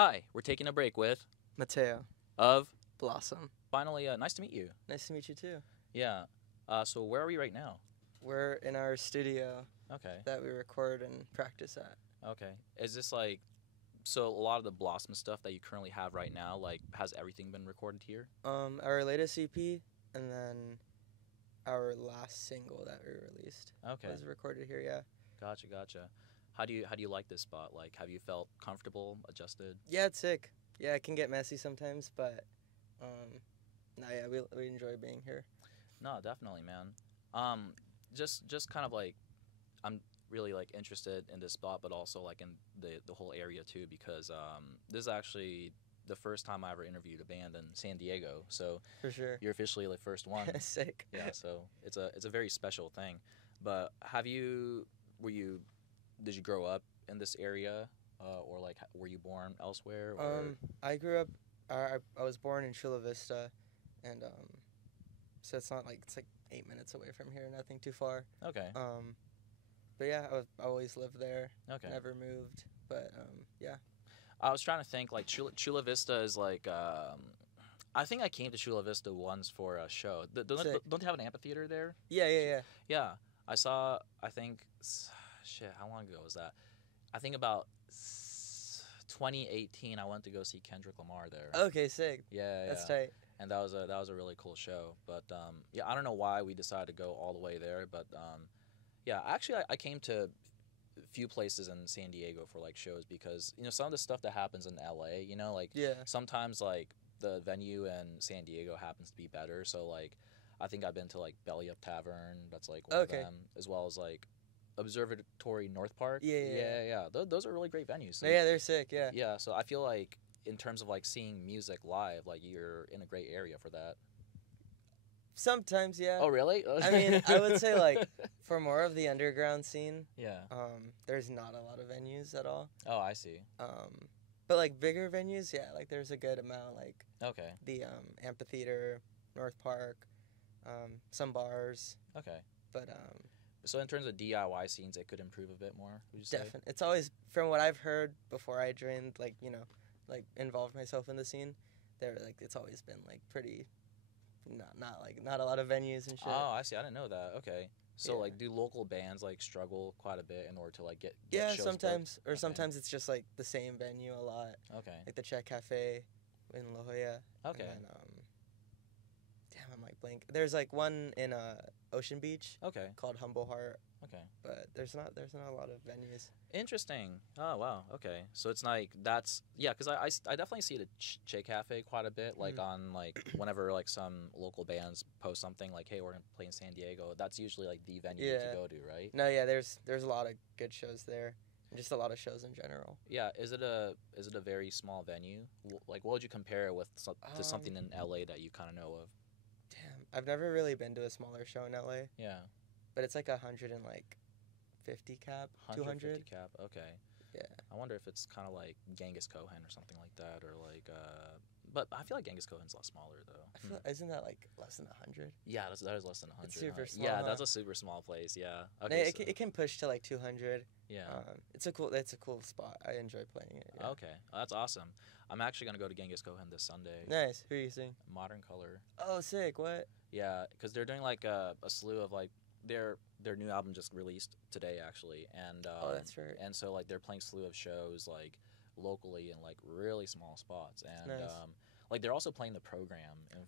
Hi, we're taking a break with Mateo of Blossom. finally. Nice to meet you. Nice to meet you too. Yeah. So where are we right now? We're in our studio Okay. that we record and practice at. Okay. Is this like so? A lot of the Blossom stuff that you currently have right now, like, has everything been recorded here? Our latest EP and then our last single that we released Okay. was recorded here. Yeah. Gotcha. How do you like this spot? Like, have you felt comfortable, adjusted? Yeah, it's sick. Yeah, it can get messy sometimes, but we enjoy being here. No, definitely, man. Just kind of like, I'm really like interested in this spot, but also like in the whole area too, because this is actually the first time I ever interviewed a band in San Diego. So For sure. you're officially the first one. Sick. Yeah, so it's a very special thing. But did you grow up in this area, or like were you born elsewhere? Or? I grew up. I was born in Chula Vista, and so it's not like it's like 8 minutes away from here. Nothing too far. Okay. But yeah, I always lived there. Okay. Never moved. But yeah. I was trying to think, like, Chula Vista is like, I think I came to Chula Vista once for a show. Don't they have an amphitheater there? Yeah. Yeah, I saw. I think, shit, how long ago was that? I think about 2018. I went to go see Kendrick Lamar there. Okay, sick. Yeah. That's tight. And that was a really cool show. But yeah, I don't know why we decided to go all the way there. But yeah, actually, I came to a few places in San Diego for like shows because some of the stuff that happens in LA, like Yeah. sometimes like the venue in San Diego happens to be better. So like, I think I've been to like Belly Up Tavern. That's like one of them, as well as like Observatory North Park. Yeah. Those are really great venues. So, Yeah, they're sick. Yeah. Yeah, so I feel like in terms of like seeing music live, like you're in a great area for that. Sometimes, yeah. Oh, really? I mean, I would say like for more of the underground scene, yeah. There's not a lot of venues at all. Oh, I see. But like bigger venues, yeah, like there's a good amount. Like okay. The amphitheater, North Park, some bars. Okay. But so in terms of DIY scenes, it could improve a bit more. Would you say? Definitely, it's always from what I've heard before I joined, like involved myself in the scene. It's always been like pretty, not a lot of venues and shit. Oh, I see. I didn't know that. Okay. So Yeah. like, do local bands like struggle quite a bit in order to like get Yeah, shows sometimes, booked? or Okay. sometimes it's just like the same venue a lot. Okay. Like the Czech Cafe in La Jolla. Okay. And then, damn, I'm like blank. There's like one in Ocean Beach. Okay. Called Humble Heart. Okay. But there's not a lot of venues. Interesting. Oh, wow. Okay. So it's like because I definitely see the Che Cafe quite a bit, like on like whenever like some local bands post something like, hey, we're gonna play in San Diego. That's usually like the venue to go to, right? No, yeah. There's a lot of good shows there, and just a lot of shows in general. Yeah. Is it a very small venue? Like, what would you compare it with to something in LA that you kind of know of? Damn, I've never really been to a smaller show in LA. Yeah. But it's like 150 cap, 200 cap. Okay. Yeah. I wonder if it's kind of like Genghis Cohen or something like that, or like. But I feel like Genghis Cohen's a lot smaller though. Isn't that like less than 100? Yeah, that is less than 100. It's super small. Yeah, huh? that's a super small place. Yeah. Okay. It can push to like 200. Yeah. It's a cool spot. I enjoy playing it. Yeah. Okay, that's awesome. I'm actually gonna go to Genghis Cohen this Sunday. Nice. Who are you seeing? Modern Color. Oh, sick. What? Yeah, because they're doing like a slew of like their new album just released today actually, and oh, that's right. And so like they're playing slew of shows like locally in like really small spots, and Nice. like they're also playing the program.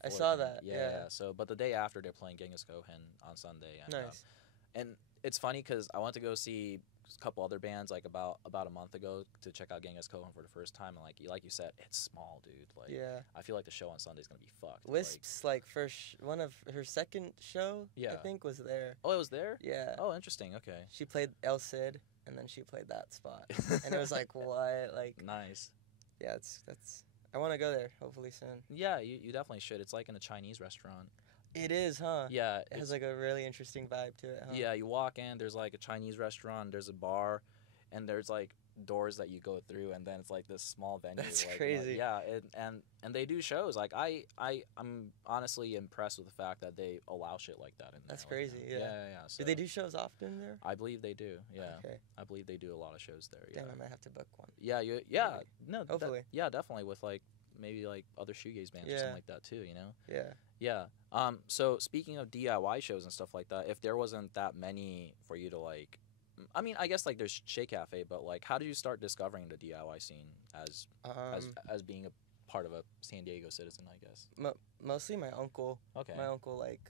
I saw that. Yeah. So, but the day after they're playing Genghis Cohen on Sunday. And, Nice. And it's funny because I went to go see a couple other bands like about a month ago to check out Genghis Cohen for the first time, and like you said, it's small, dude. Like, yeah. I feel like the show on Sunday is gonna be fucked. Wisp's like first one of her second show. Yeah. I think was there. Oh, it was there. Yeah. Oh, interesting. Okay. She played El Cid, and then she played that spot, and it was like what, like. Nice. Yeah, that's. I want to go there hopefully soon. Yeah, you definitely should. It's like in a Chinese restaurant. It is, huh? Yeah. It has like a really interesting vibe to it, huh? Yeah, you walk in, there's like a Chinese restaurant, there's a bar, and there's like doors that you go through, and then it's like this small venue. That's like, crazy. Yeah, and they do shows. Like I'm honestly impressed with the fact that they allow shit like that in there. That's like, crazy. you know? Yeah. Yeah. Do So they do shows often there? I believe they do. Yeah. Okay. I believe they do a lot of shows there. Yeah. Damn, I might have to book one. Yeah. Yeah. Maybe. No. Hopefully. Yeah, definitely with like maybe like other shoegaze bands or something like that too. You know. Yeah. Yeah. So speaking of DIY shows and stuff like that, if there wasn't that many for you to like, I mean, I guess like there's Shake Cafe, but like, how did you start discovering the DIY scene as being a part of a San Diego citizen? I guess. Mostly my uncle. Okay. My uncle like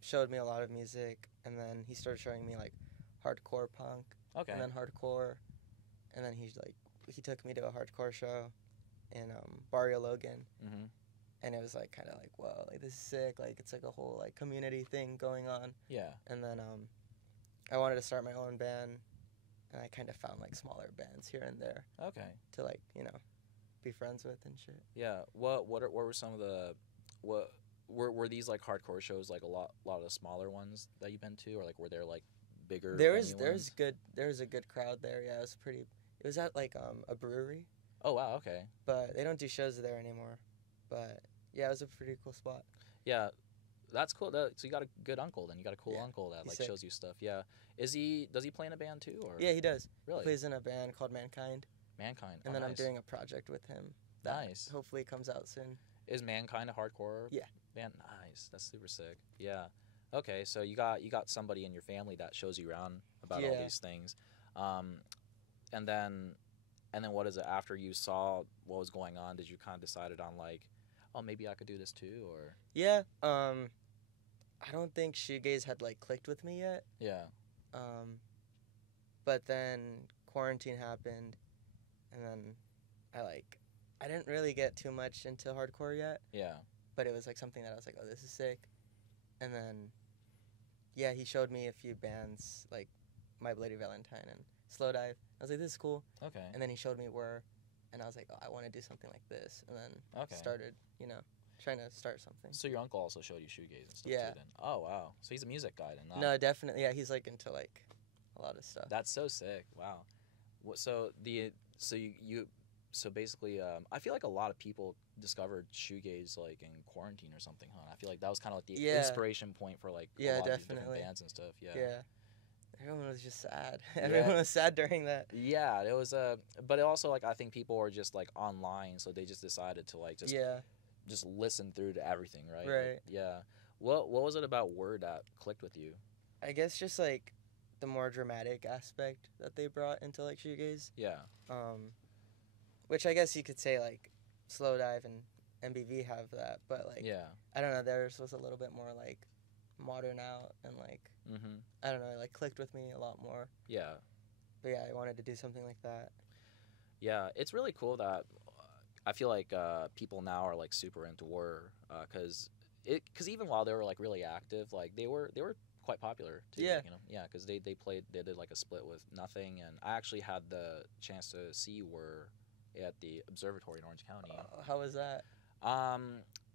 showed me a lot of music, and then he started showing me like hardcore punk. Okay. And then hardcore, and then he took me to a hardcore show in Barrio Logan. Mhm. And it was like kind of like, whoa, like this is sick. Like it's like a whole like community thing going on. Yeah. And then I wanted to start my own band, and I kind of found like smaller bands here and there Okay. to like, you know, be friends with and shit. Yeah. What were some of the were these like hardcore shows like a lot of the smaller ones that you've been to, or like were there like bigger? There was a good crowd there. Yeah, it was at like a brewery. Oh wow. Okay. But they don't do shows there anymore. But yeah, it was a pretty cool spot. Yeah. That's cool. So you got a good uncle then. You got a cool uncle that like sick. shows you stuff. Yeah. Does he play in a band too, or? Yeah, he does. Really? He plays in a band called Mankind. Mankind. And Oh, then I'm nice. doing a project with him. That Nice. hopefully comes out soon. Is Mankind a hardcore? Yeah. Band? Nice. That's super sick. Yeah. Okay, so you got somebody in your family that shows you around about all these things, and then what is it after you saw what was going on? Did you kind of decided on like, oh, maybe I could do this too, or? Yeah. I don't think shoegaze had like clicked with me yet. Yeah. But then quarantine happened, and then I didn't really get too much into hardcore yet. Yeah. But it was like something that I was like, oh, this is sick. And then, yeah, he showed me a few bands like My Bloody Valentine and Slow Dive. I was like, this is cool. Okay. And then he showed me Were, and I was like, oh, I want to do something like this. And then started, you know, trying to start something. So your uncle also showed you shoegaze and stuff Yeah. too then? Oh, wow. So he's a music guy then? No, definitely. Yeah, he's like into like a lot of stuff. That's so sick. Wow. So basically, I feel like a lot of people discovered shoegaze like in quarantine or something, huh? I feel like that was kind of like the inspiration point for like a lot of these different bands and stuff. Yeah. Yeah. Everyone was just sad. Everyone was sad during that. Yeah, it was but it also like I think people were just like online, so they just decided to like just listen through to everything, right? Right. Like, yeah. What was it about Word that clicked with you? I guess just like the more dramatic aspect that they brought into like shoegaze. Yeah. Which I guess you could say like Slow Dive and MBV have that, but like I don't know, theirs was a little bit more like modern out and like I don't know, it like clicked with me a lot more. Yeah. But yeah, I wanted to do something like that. Yeah, it's really cool that I feel like people now are like super into Were because even while they were like really active, like they were quite popular too. Yeah. Like, you know, yeah, because they did like a split with Nothing, and I actually had the chance to see Were at the observatory in Orange County. How was that?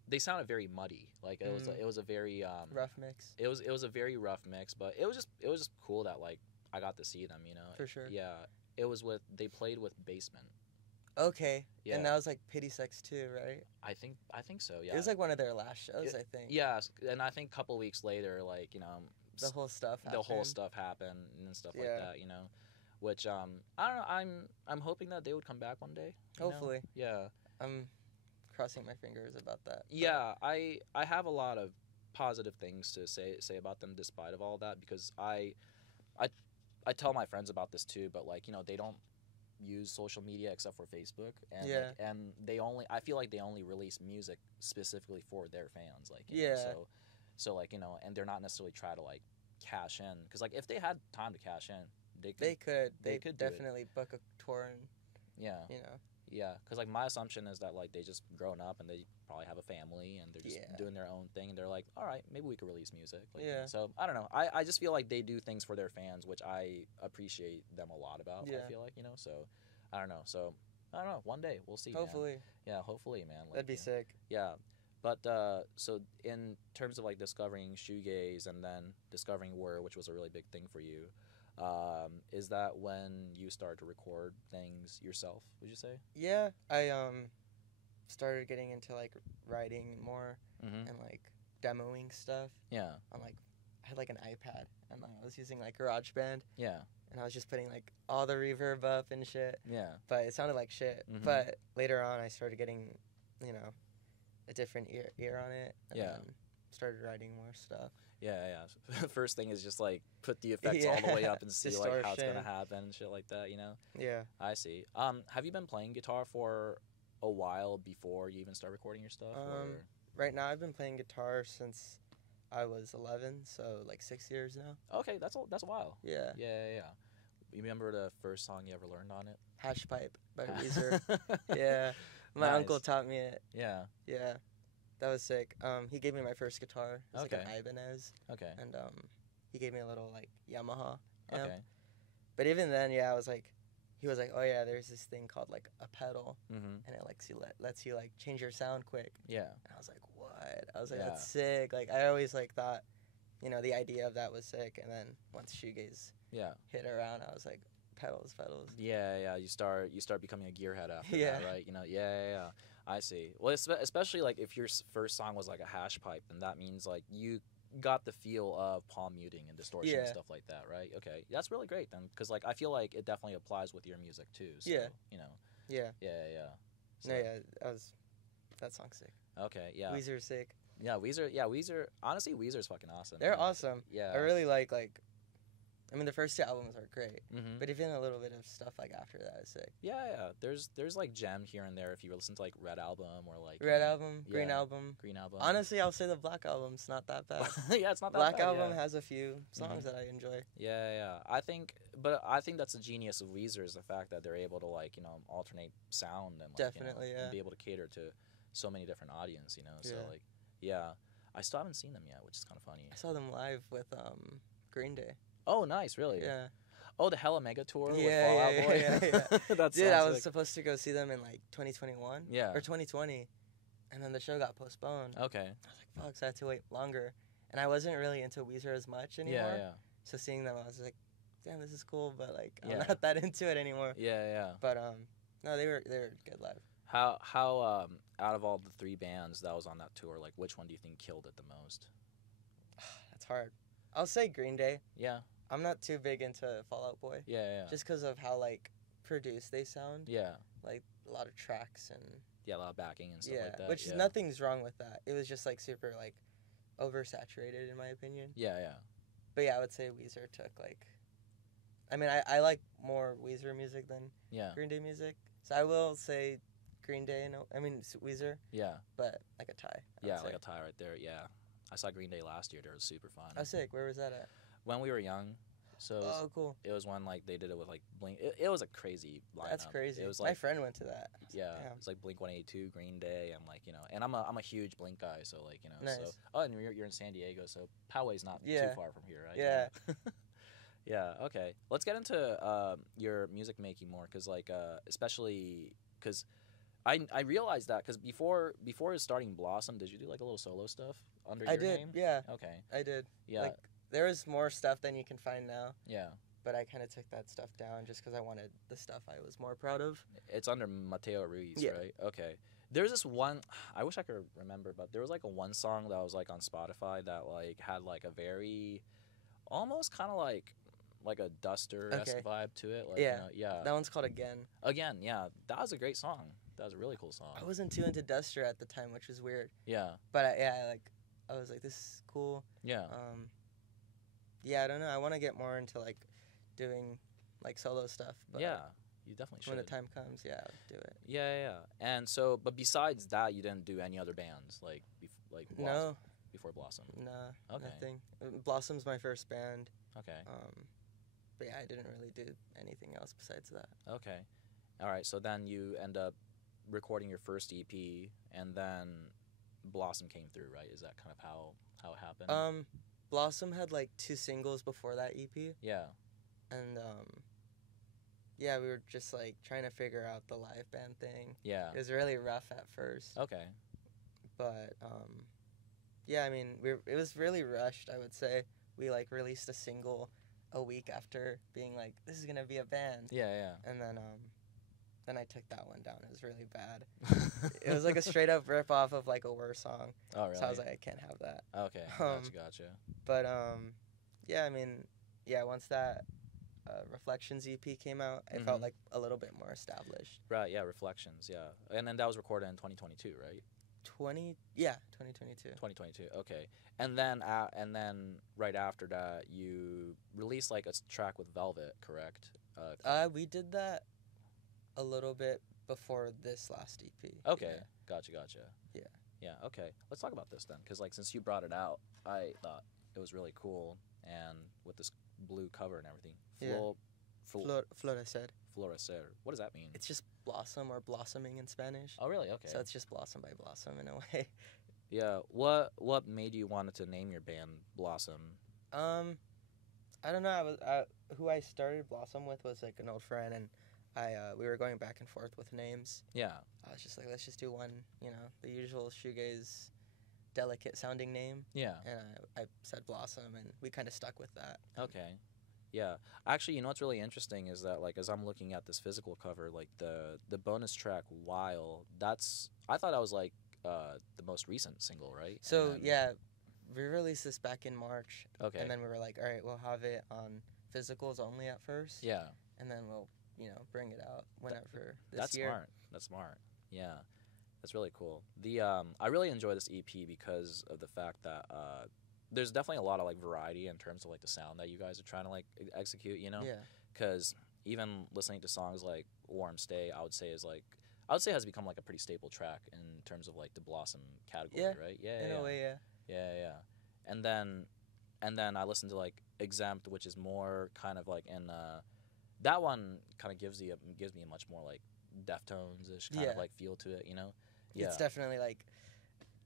They sounded very muddy. Like it was a very rough mix. It was a very rough mix, but it was just cool that like I got to see them. You know. For sure. Yeah. They played with Basement. Okay. Yeah. And that was like Pity Sex too, right? I think so. Yeah. It was like one of their last shows, I think. Yeah, and I think a couple weeks later, like the whole stuff happened and stuff like that. You know, which I don't know. I'm hoping that they would come back one day. Hopefully. You know? Yeah. I'm crossing my fingers about that. Yeah, I have a lot of positive things to say about them despite of all that, because I tell my friends about this too, but like, you know, they don't use social media except for Facebook, and I feel like they only release music specifically for their fans, like, you know, so like, you know, and they're not necessarily try to like cash in, because like if they had time to cash in, they could definitely book a tour and you know. Yeah, because like my assumption is that like they just grown up and they probably have a family and they're just doing their own thing, and they're like, all right, maybe we could release music. Like, so I don't know. I just feel like they do things for their fans, which I appreciate them a lot about. I feel like, you know, so I don't know. So I don't know. One day we'll see. Hopefully. Man. Yeah, hopefully, man. Like, that'd be sick. Yeah, but so in terms of like discovering shoegaze and then discovering Were, which was a really big thing for you. Is that when you start to record things yourself, would you say? Yeah, I started getting into like writing more and like demoing stuff. Yeah. On like, I had like an iPad and I was using like GarageBand. Yeah. And I was just putting like all the reverb up and shit. Yeah. But it sounded like shit. But later on, I started getting, you know, a different ear on it. And then started writing more stuff. Yeah, yeah. First thing is just like put the effects all the way up and see like how it's gonna happen and shit like that, you know? Yeah. I see. Have you been playing guitar for a while before you even start recording your stuff? Right now, I've been playing guitar since I was 11, so like 6 years now. Okay, that's a while. Yeah. Yeah. You remember the first song you ever learned on it? Hash Pipe by Weezer. Yeah. My uncle taught me it. Yeah. Yeah. That was sick. He gave me my first guitar. It was like an Ibanez. Okay. And he gave me a little like Yamaha amp. Okay. But even then, yeah, he was like, oh yeah, there's this thing called like a pedal, and it lets you like change your sound quick. Yeah. And I was like, what? I was like, that's sick. Like I always like thought, you know, the idea of that was sick. And then once shoegaze hit around, I was like, pedals. Yeah. You start becoming a gearhead after that, right? You know, yeah. I see. Well, especially like if your first song was like a hash pipe, then that means like you got the feel of palm muting and distortion and stuff like that, right? Okay, that's really great then, because like I feel like it definitely applies with your music too. So, you know. Yeah. So, no, yeah, that song's sick. Okay, yeah. Weezer's sick. Yeah, Weezer. Honestly, Weezer's fucking awesome. They're awesome. Yeah. I really like. I mean, the first two albums are great, but even a little bit of stuff like after that is sick. Yeah. There's like gem here and there if you listen to like Red Album or like Red Album, Green Album. Honestly, I'll say the Black Album's not that bad. Yeah, it's not that bad. Black Album has a few songs that I enjoy. Yeah. I think that's the genius of Weezer is the fact that they're able to like, you know, alternate sound and like, definitely, you know, and be able to cater to so many different audience, you know. So like, yeah, I still haven't seen them yet, which is kind of funny. I saw them live with Green Day. Oh, nice, really? Yeah. Oh, the Hella Mega Tour with Fall Out Boy? Yeah. Dude, I was supposed to go see them in, like, 2021. Yeah. Or 2020. And then the show got postponed. Okay. I was like, fuck, so I had to wait longer. And I wasn't really into Weezer as much anymore. Yeah. So seeing them, I was like, damn, this is cool, but, like, I'm not that into it anymore. Yeah. But, no, they were good live. How out of all the three bands that was on that tour, like, which one do you think killed it the most? That's hard. I'll say Green Day. Yeah. I'm not too big into Fall Out Boy. Yeah. Just because of how, like, produced they sound. Yeah. Like, a lot of tracks and... Yeah, a lot of backing and stuff like that. Which nothing's wrong with that. It was just, like, super, like, oversaturated, in my opinion. Yeah. But, yeah, I would say Weezer took, like... I mean, I like more Weezer music than Green Day music. So I will say Green Day, Weezer. Yeah. But, like, a tie. Yeah, like a tie right there, yeah. I saw Green Day last year. It was super fun. Oh, sick. Where was that at? When we were young. So cool. It was when like they did it with like Blink. It was a crazy lineup. That's crazy. It was like, my friend went to that. Yeah, it was like Blink 182, Green Day. I'm like, you know, and I'm a huge Blink guy, so like, you know, nice. So and you're in San Diego, so Poway's not too far from here, right? Yeah. Yeah. Okay. Let's get into your music making more, cause like especially cause I realized that because before starting Blossom, did you do like a little solo stuff under your name? I did. Yeah. Okay. I did. Yeah. Like, there was more stuff than you can find now. Yeah. But I kind of took that stuff down just because I wanted the stuff I was more proud of. It's under Mateo Ruiz, right? Okay. There's this one, I wish I could remember, but there was like one song that was like on Spotify that like had like a very, almost kind of like a Duster-esque vibe to it. Like, yeah. You know, that one's called Again. Again, yeah. That was a great song. That was a really cool song. I wasn't too into Duster at the time, which was weird. Yeah. But I was like, this is cool. Yeah. Yeah, I don't know. I want to get more into like doing like solo stuff. But yeah, you definitely should. When the time comes, I'll do it. Yeah. And so, but besides that, you didn't do any other bands like Blossom, no. Before Blossom? Nah. Okay. Nothing. Blossom's my first band. Okay. But yeah, I didn't really do anything else besides that. Okay. All right. So then you end up recording your first EP, and then Blossom came through, right? Is that kind of how it happened? Blossom had like 2 singles before that EP. Yeah. And yeah, we were just like trying to figure out the live band thing. Yeah. It was really rough at first. Okay. But yeah, I mean, it was really rushed, I would say. We like released a single a week after being like, this is gonna be a band. Yeah, yeah. And then I took that one down. It was really bad. It was like a straight up rip off of like a worse song. Oh, really? So I was like, I can't have that. Okay, gotcha. But yeah, I mean, yeah, once that Reflections EP came out, I felt like a little bit more established. Right, yeah, Reflections, yeah. And then that was recorded in 2022, right? 2022. 2022, okay. And then right after that, you released like a track with Velvet, correct? We did that a little bit before this last EP. Okay, yeah. Gotcha. Yeah. Yeah, okay. Let's talk about this then, because like since you brought it out, I thought it was really cool, and with this blue cover and everything. Florecer. Florecer. What does that mean? It's just blossom or blossoming in Spanish. Oh, really? Okay. So it's just blossom by blossom in a way. Yeah. What made you wanted to name your band Blossom? I don't know. Who I started Blossom with was like an old friend, and we were going back and forth with names. Yeah. I was just like, let's just do one, the usual shoegaze, delicate sounding name. Yeah. And I said Blossom, and we kind of stuck with that. Okay. Yeah. Actually, what's really interesting is that like as I'm looking at this physical cover, like the bonus track While, I thought that was like the most recent single, right? So yeah, we released this back in March. Okay. And then we were like, all right, we'll have it on physicals only at first. Yeah. And then we'll bring it out whenever this year. That's smart. Yeah. That's really cool. I really enjoy this EP because of the fact that there's definitely a lot of like variety in terms of like the sound that you guys are trying to like execute, Yeah. Because even listening to songs like Warm Stay, I would say has become like a pretty staple track in terms of like the Blossom category, right? Yeah. In a way, yeah. Yeah. And then I listened to like Exempt, which is more kind of like in that one kind of gives me a much more like Deftones-ish kind of like feel to it, Yeah. It's definitely like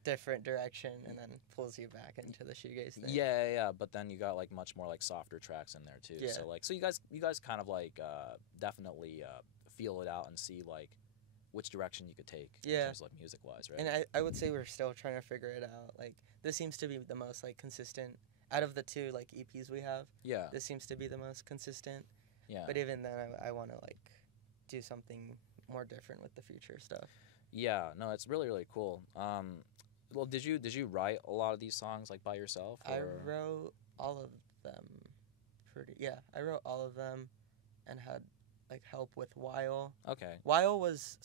different direction and then pulls you back into the shoegaze thing. Yeah, but then you got like much more like softer tracks in there too. Yeah. So you guys kind of like definitely feel it out and see like which direction you could take in terms of like music wise, right? And I would say we're still trying to figure it out. Like this seems to be the most like consistent out of the two like EPs we have. Yeah. This seems to be the most consistent. Yeah. But even then I want to like do something more different with the future stuff. Yeah, no, it's really, really cool. Well, did you write a lot of these songs like by yourself? Or? I wrote all of them. I wrote all of them, and had like help with While. Okay. While was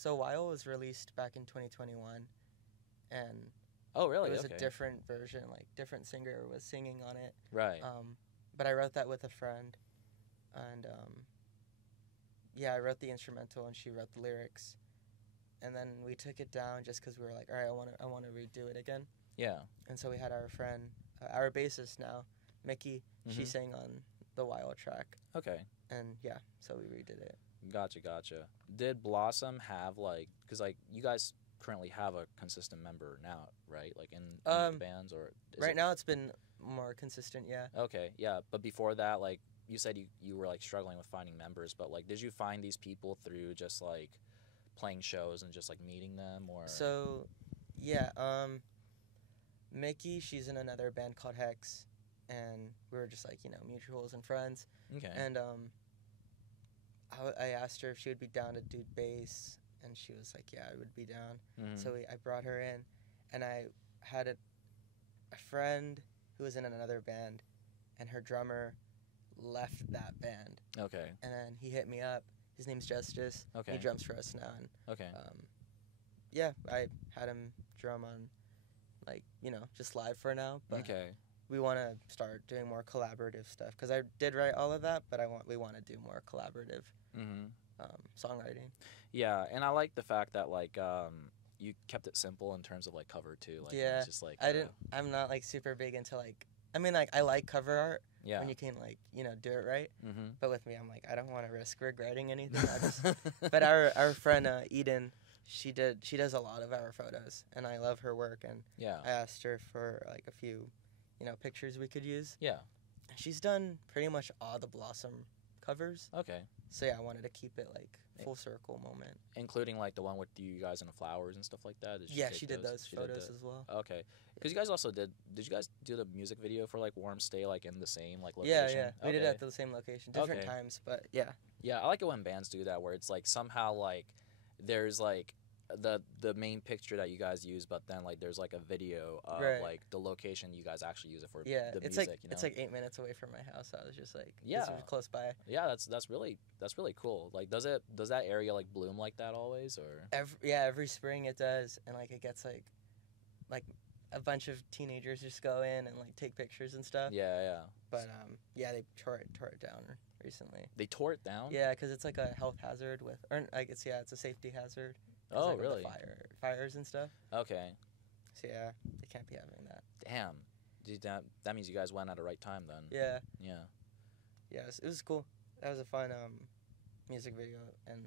released back in 2021, and oh really? It was a different version, like different singer was singing on it. Right. But I wrote that with a friend, and I wrote the instrumental and she wrote the lyrics. And then we took it down just because we were like, all right, I want to redo it again. Yeah. And so we had our friend, our bassist now, Mickey. She sang on the Wild track. Okay. And yeah, so we redid it. Gotcha. Did Blossom have like, because like you guys currently have a consistent member now, right? Like in the bands, or right now it's been more consistent. Yeah. Okay. Yeah, but before that, like you said, you were like struggling with finding members, but like did you find these people through just like playing shows and just like meeting them, or? So yeah, Mickey, she's in another band called Hex, and we were just like mutuals and friends. Okay. And I asked her if she would be down to do bass, and she was like, yeah, I would be down. So I brought her in, and I had a friend who was in another band, and her drummer left that band. Okay. And then he hit me up. His name's Justice. Okay. He drums for us now. And, okay. I had him drum on, like, just live for now. But okay. We want to start doing more collaborative stuff, because I did write all of that, but we want to do more collaborative songwriting. Yeah, and I like the fact that like you kept it simple in terms of like cover too. Like, yeah, it's just like I'm not like super big into like. I mean, like I like cover art. Yeah. When you can like do it right. But with me, I'm like I don't want to risk regretting anything. But our friend Eden, she does a lot of our photos, and I love her work. And I asked her for like a few, pictures we could use. Yeah. She's done pretty much all the Blossom covers. Okay. So yeah, I wanted to keep it like full circle moment. Including like the one with you guys in the flowers and stuff like that. She did those photos as well. Okay, because you guys also did you guys do the music video for like Warm Stay like in the same like location? Yeah, we did it at the same location, different times, but yeah. Yeah, I like it when bands do that where it's like somehow like there's like the main picture that you guys use, but then like there's like a video of like the location you guys actually use it for. Yeah, the it's music, like you know? It's like 8 minutes away from my house. So I was just like, yeah, this was close by. Yeah, that's really cool. Like, does that area like bloom like that always, or? Every spring it does, and like it gets like a bunch of teenagers just go in and like take pictures and stuff. Yeah. But they tore it down recently. They tore it down? Yeah, because it's like a health hazard it's a safety hazard. Oh, like, really? Fires and stuff. Okay. So yeah, they can't be having that. Damn. Dude, that means you guys went at the right time then. Yeah. Yeah. It was cool. That was a fun music video and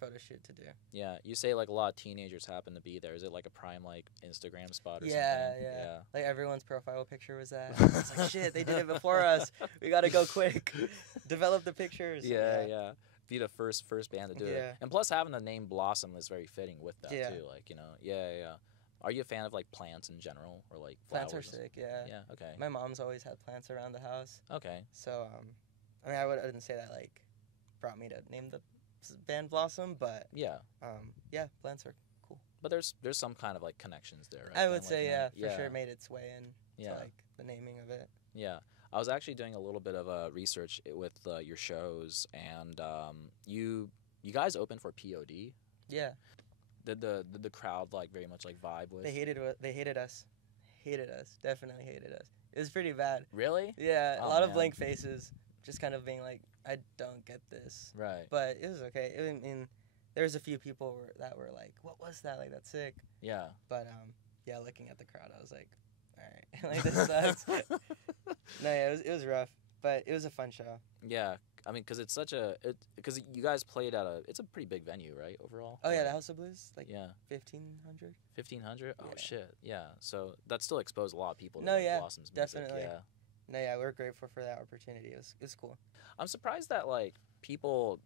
photo shoot to do. Yeah, you say like a lot of teenagers happen to be there. Is it like a prime like Instagram spot or something? Yeah. Like everyone's profile picture was that. It's like shit, they did it before us. We gotta go quick. Develop the pictures. Yeah. Be the first band to do it. And plus having the name Blossom is very fitting with that too. Like, you know, yeah. Are you a fan of like plants in general or like flowers? Plants are sick, yeah. Yeah, okay. My mom's always had plants around the house. Okay. So I mean I wouldn't say that like brought me to name the band Blossom, but plants are cool. But there's some kind of like connections there, right? I would say for sure it made its way in to like the naming of it. Yeah. I was actually doing a little bit of research with your shows, and you guys opened for p.o.d. Yeah. Did the crowd like very much like vibe with? They hated us. Definitely hated us. It was pretty bad. Really? Yeah, a lot of blank faces, just kind of being like, I don't get this. Right. But it was okay. I mean, there was a few people that were like, what was that? Like, that's sick. Yeah. But looking at the crowd, I was like, all right, like this sucks. No, yeah, it was rough, but it was a fun show. Yeah, I mean, because it's because you guys played at it's a pretty big venue, right? Overall. Oh yeah, the House of Blues, like 1,500. 1,500. Oh yeah. Shit. Yeah. So that still exposed a lot of people to Blossom's music. Definitely. Yeah. No, yeah, we're grateful for that opportunity. It was cool. I'm surprised that like people,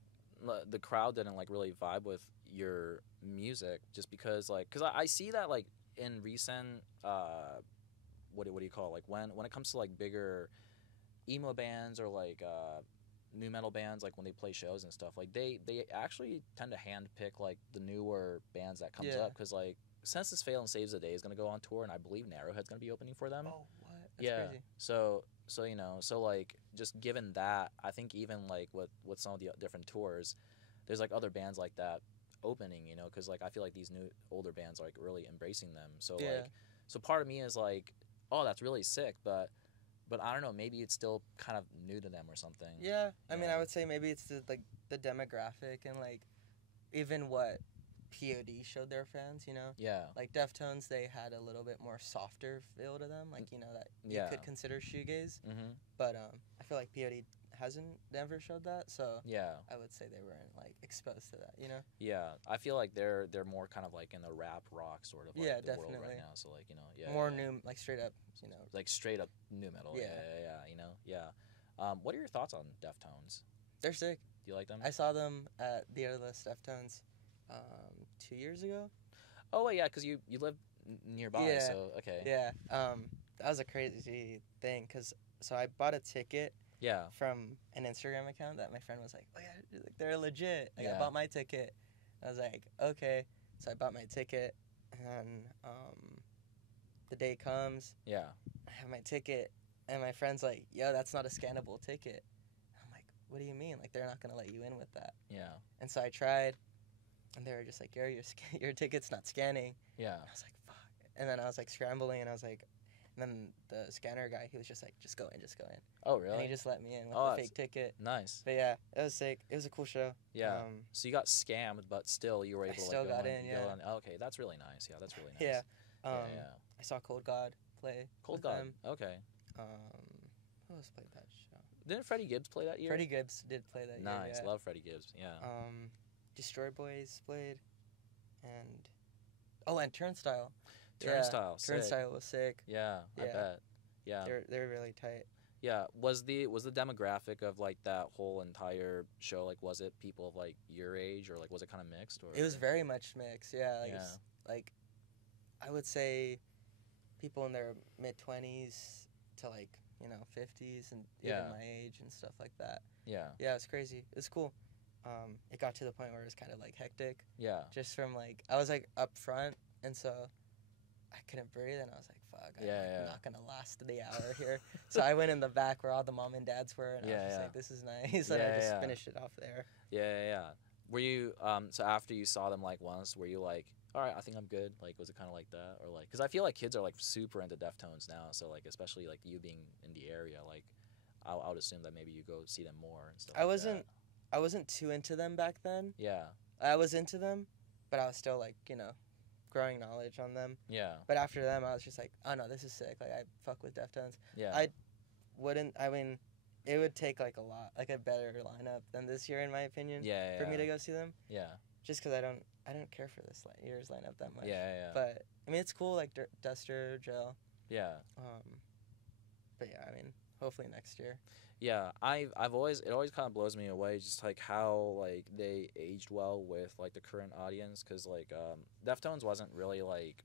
the crowd didn't like really vibe with your music, just because I see that like in recent what do you call it? Like when it comes to like bigger emo bands or like new metal bands, like when they play shows and stuff, like they actually tend to handpick like the newer bands that comes up, because like Senseless Fail and Saves the Day is gonna go on tour, and I believe Narrowhead's gonna be opening for them. Oh, what? That's crazy. So you know, so like just given that, I think even like with some of the different tours, there's like other bands like that opening, you know, because like I feel like these new older bands are like really embracing them. So like, so part of me is like, oh, that's really sick, but I don't know, maybe it's still kind of new to them or something. Yeah, I mean, I would say maybe it's the demographic and like even what p.o.d. showed their fans, you know? Yeah. Like Deftones, they had a little bit more softer feel to them, like, you know, that you could consider shoegaze. Mm-hmm. But I feel like p.o.d. never showed that, so yeah, I would say they weren't like exposed to that, you know? Yeah, I feel like they're more kind of like in the rap rock sort of like the definitely. world right now. So like, you know, more new, like straight up, you know, like straight up new metal. Yeah, you know, yeah. What are your thoughts on Deftones? They're sick. Do you like them? I saw them at the Airless Deftones 2 years ago. Oh, well, yeah, because you live nearby, so okay. Yeah, that was a crazy thing, so I bought a ticket from an Instagram account that my friend was like, oh yeah, like, they're legit. Like, I bought my ticket. I was like, okay. So I bought my ticket, and the day comes. Yeah. I have my ticket, and my friend's like, yo, that's not a scannable ticket. I'm like, what do you mean? Like, they're not going to let you in with that. Yeah. And so I tried, and they were just like, yo, your ticket's not scanning. Yeah. And I was like, fuck. And then I was like scrambling, and I was like, and then the scanner guy, he was just like, just go in. Oh, really? And he just let me in with the fake ticket. Nice. But yeah, it was sick. It was a cool show. Yeah. So you got scammed, but still you were able to still like, got in, yeah. Okay, that's really nice. Yeah, that's really nice. Yeah. I saw p.o.d. play. p.o.d. Okay. Who else played that show? Didn't Freddie Gibbs play that year? Freddie Gibbs did play that year. Nice. Love Freddie Gibbs. Yeah. Destroy Boys played, and Turnstile. Turnstile. Turnstile was sick. Yeah, I bet. Yeah. They're really tight. Yeah, was the demographic of like that whole entire show, like, was it people of like your age, or like was it kind of mixed? Or it was very much mixed. Yeah, like, yeah. Like I would say people in their mid-20s to like 50s and even my age and stuff like that. Yeah. Yeah, it's crazy. It's cool. It got to the point where it was kind of like hectic. Yeah. Just from like I was like up front, and so I couldn't breathe, and I was like, "Fuck, I'm not gonna last the hour here." So I went in the back where all the mom and dads were, and I was just like, "This is nice." And I just finished it off there. Yeah. Were you so after you saw them like once, were you like, all right, I think I'm good? Like, was it kind of like that, or like, because I feel like kids are like super into Deftones now, so like especially like you being in the area, like I would assume that maybe you go see them more and stuff. I wasn't too into them back then. Yeah. I was into them, but I was still like growing knowledge on them. Yeah. But after them, I was just like, oh no, this is sick. Like I fuck with Deftones. Yeah. I mean, it would take like a better lineup than this year in my opinion. Yeah. For me to go see them. Yeah. Just because I don't care for this year's lineup that much. Yeah. But I mean, it's cool, like Duster, Gel. Yeah. But yeah, I mean, hopefully next year. Yeah, it always kind of blows me away just like how like they aged well with like the current audience, because like Deftones wasn't really like,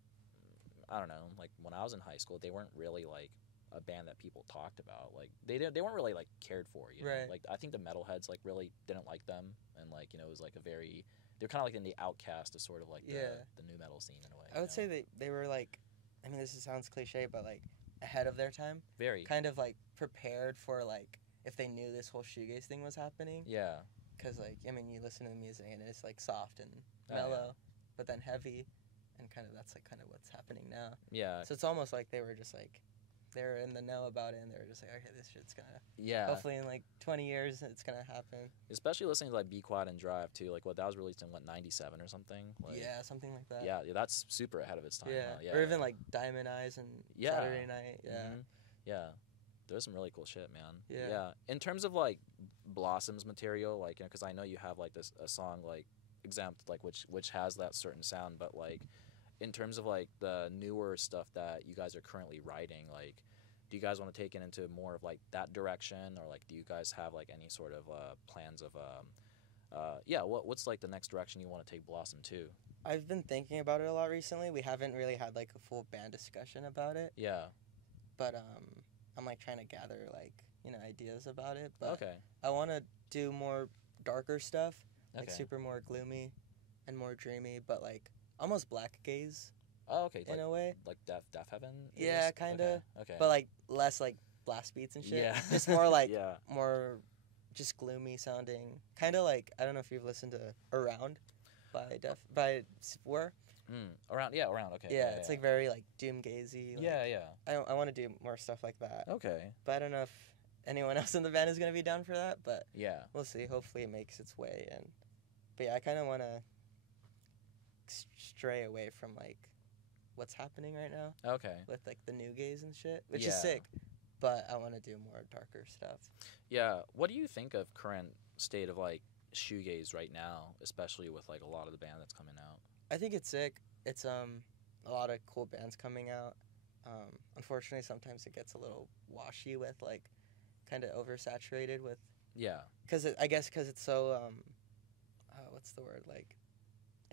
I don't know, like when I was in high school they weren't really like a band that people talked about. Like they weren't really like cared for, you know? Right. Like I think the metalheads like really didn't like them, and like it was like they're kind of like in the outcast of sort of like the new metal scene in a way. I would say they were like, I mean, this sounds cliche, but like ahead of their time. Very. Kind of like prepared for like if they knew this whole shoegaze thing was happening. Yeah. Because like, I mean, you listen to the music and it's like soft and mellow, but then heavy, and that's like kind of what's happening now. Yeah. So it's almost like they were just like, they were in the know about it, and they were just like, okay, this shit's gonna, hopefully in like 20 years it's gonna happen. Especially listening to like Be Quiet and Drive too, like that was released in 97 or something. Like, yeah, something like that. Yeah, that's super ahead of its time. Yeah, or even like Diamond Eyes and Saturday Night. Yeah. Mm-hmm. Yeah. There's some really cool shit, man. Yeah. In terms of like Blossom's material, like, because I know you have like a song like Exempt, like which has that certain sound, but like in terms of like the newer stuff that you guys are currently writing, like, do you guys want to take it into more of like that direction, or like do you guys have like any sort of plans of what's like the next direction you want to take Blossom to? I've been thinking about it a lot recently. We haven't really had like a full band discussion about it. Yeah. But I'm like trying to gather like ideas about it. But okay. I want to do more darker stuff, like okay. super more gloomy and more dreamy, but like almost black gaze. Oh, okay. In a way. Like Death Heaven? Yeah, kind of. Okay. But like less like blast beats and shit. Yeah. Just more like more just gloomy sounding. Kind of like, I don't know if you've listened to Around by War. Around, okay. Yeah, it's like very like doom gazy. Like, yeah. I want to do more stuff like that. Okay. But I don't know if anyone else in the band is going to be down for that, but yeah. We'll see. Hopefully it makes its way in. But yeah, I kind of want to stray away from like what's happening right now. Okay. With like the new gaze and shit, which is sick. But I want to do more darker stuff. Yeah. What do you think of current state of like shoegaze right now, especially with like a lot of the band that's coming out? I think it's sick. It's a lot of cool bands coming out. Unfortunately, sometimes it gets a little washy with like kind of oversaturated with. Yeah. I guess because it's so what's the word, like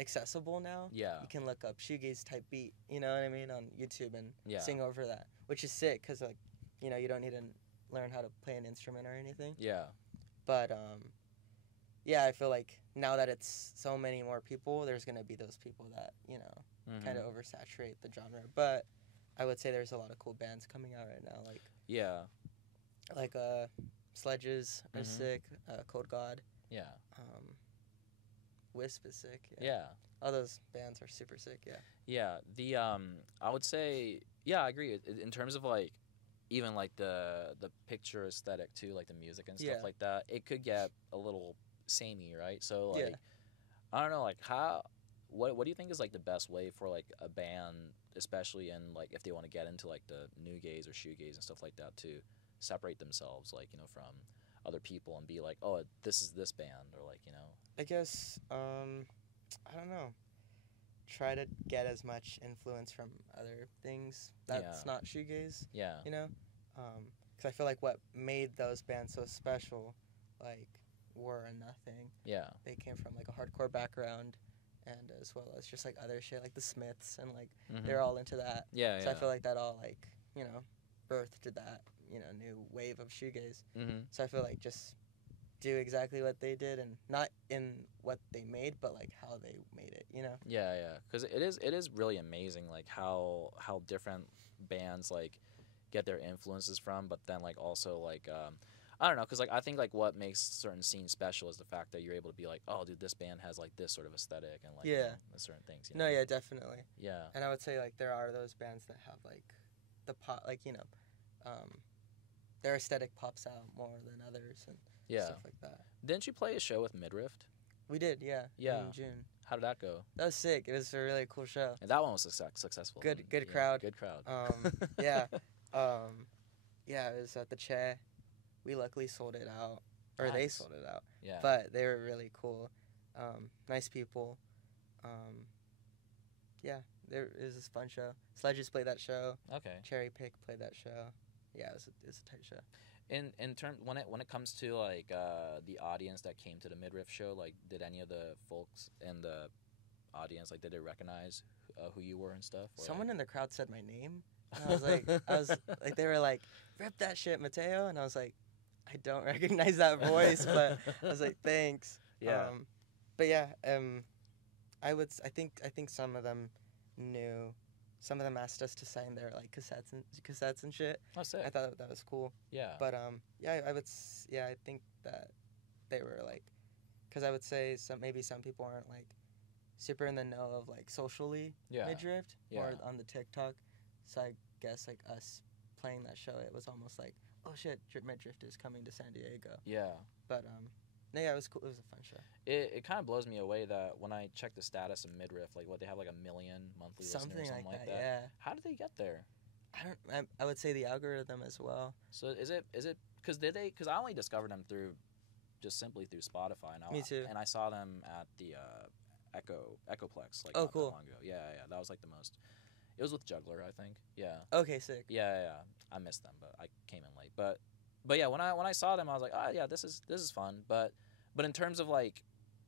accessible now. Yeah. You can look up shoegaze type beat, you know what I mean, on YouTube and sing over that, which is sick because like you don't need to learn how to play an instrument or anything. Yeah. But yeah, I feel like now that it's so many more people, there's going to be those people that, kind of oversaturate the genre. But I would say there's a lot of cool bands coming out right now. Like, yeah. Like, Sledges are sick. Code God. Yeah. Wisp is sick. Yeah. All those bands are super sick, yeah. Yeah. I would say, yeah, I agree. In terms of, like, even, like, the picture aesthetic, too, like the music and stuff like that, it could get a little samey, right? So like I don't know, like what do you think is like the best way for like a band, especially in like if they want to get into like the new gaze or shoegaze and stuff like that, to separate themselves like from other people and be like, oh, this is this band, or like I guess I don't know, try to get as much influence from other things that's not shoegaze. because I feel like what made those bands so special, like, were a nothing. Yeah. They came from like a hardcore background, and as well as just like other shit like the Smiths, and like they're all into that. Yeah. So I feel like that all like, you know, birthed that, you know, new wave of shoegaze. So I feel like just do exactly what they did, and not in what they made, but like how they made it, you know. Yeah, because it is really amazing like how different bands like get their influences from, but then like also like I don't know, because like I think like what makes certain scenes special is the fact that you're able to be like, oh dude, this band has like this sort of aesthetic and like you know, certain things, you know? No, yeah, definitely. Yeah. And I would say like there are those bands that have like the pop, like, you know, their aesthetic pops out more than others and stuff like that. Didn't you play a show with Midrift? We did, yeah. In June. How did that go? That was sick. It was a really cool show. And that one was successful. Good crowd. Good crowd. Yeah. Yeah, it was at the Che. We luckily sold it out. Or nice. they sold it out. Yeah. But they were really cool. Nice people. Yeah, it was a fun show. Sledges played that show. Okay. Cherry Pick played that show. Yeah, it was a tight show. In term when it comes to like the audience that came to the Midriff show, like did any of the folks in the audience like did they recognize who you were and stuff? Or Someone like... in the crowd said my name. And I was like they were like, "Rip that shit, Mateo," and I was like, I don't recognize that voice, but I was like, thanks. Yeah. But yeah, I think some of them knew. Some of them asked us to sign their like cassettes and shit. Oh, sick. I thought that was cool. Yeah. But yeah, I think that they were like, because I would say maybe some people aren't like super in the know of like socially Midriff or on the TikTok. So I guess like us playing that show, it was almost like, oh shit, Midriff is coming to San Diego. Yeah. But yeah, it was cool. It was a fun show. It kind of blows me away that when I check the status of Midriff, like what they have like 1 million monthly something listeners, something like that. Yeah. How did they get there? I would say the algorithm as well. So is it because I only discovered them just simply through Spotify. Me too. And I saw them at the Echoplex like not cool. that long ago. Yeah, that was like the most. It was with Juggler, I think. Yeah. Okay, sick. Yeah. I missed them, but I came in late. But yeah, when I saw them, I was like, oh yeah, this is fun. But in terms of like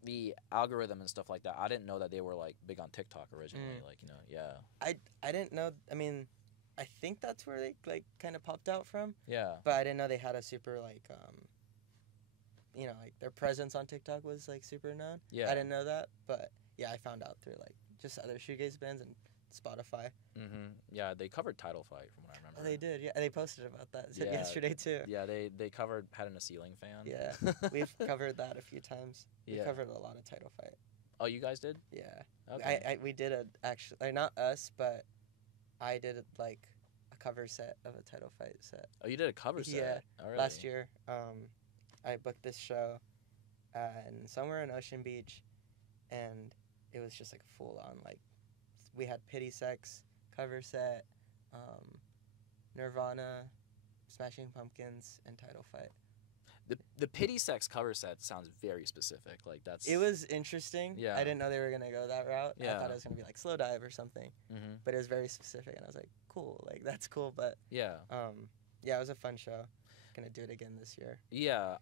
the algorithm and stuff like that, I didn't know that they were like big on TikTok originally. Like, you know, yeah. I didn't know. I mean, I think that's where they like kind of popped out from. Yeah. But I didn't know they had a super like you know, like their presence on TikTok was like super known. Yeah. I didn't know that, but yeah, I found out through like just other shoegaze bands and Spotify. Yeah, they covered Title Fight from what I remember. Oh, they did. Yeah, they posted about that yesterday too. Yeah, they covered Head in a Ceiling Fan. Yeah, we've covered that a few times. We covered a lot of Title Fight. Oh, you guys did? Yeah. Okay. We did actually, like, not us, but I did like a cover set of a Title Fight set. Oh, you did a cover set? Yeah. Oh, really? Last year, I booked this show, somewhere in Ocean Beach, and it was just like full on like. We had Pity Sex cover set, Nirvana, Smashing Pumpkins, and Title Fight. The Pity Sex cover set sounds very specific. Like that's. It was interesting. Yeah. I didn't know they were gonna go that route. Yeah. I thought it was gonna be like Slow Dive or something. But it was very specific, and I was like, cool. Like that's cool. But yeah. Yeah, it was a fun show. Gonna do it again this year. Yeah,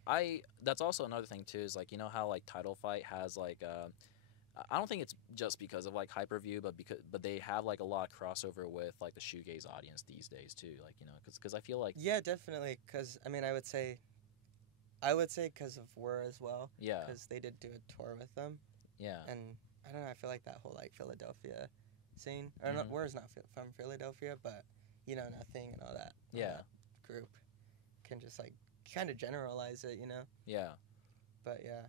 that's also another thing too. Is like, you know how like Title Fight has like I don't think it's just because of like Hyperview, but they have like a lot of crossover with like the shoegaze audience these days too. Like, you know, because I feel like yeah, definitely. Because I mean, I would say because of Whir as well. Yeah. Because they did do a tour with them. Yeah. And I don't know. I feel like that whole like Philadelphia scene. Or not, Whir's not from Philadelphia, but you know, Nothing and all that. Yeah. Group can just like kind of generalize it, you know. Yeah. But yeah.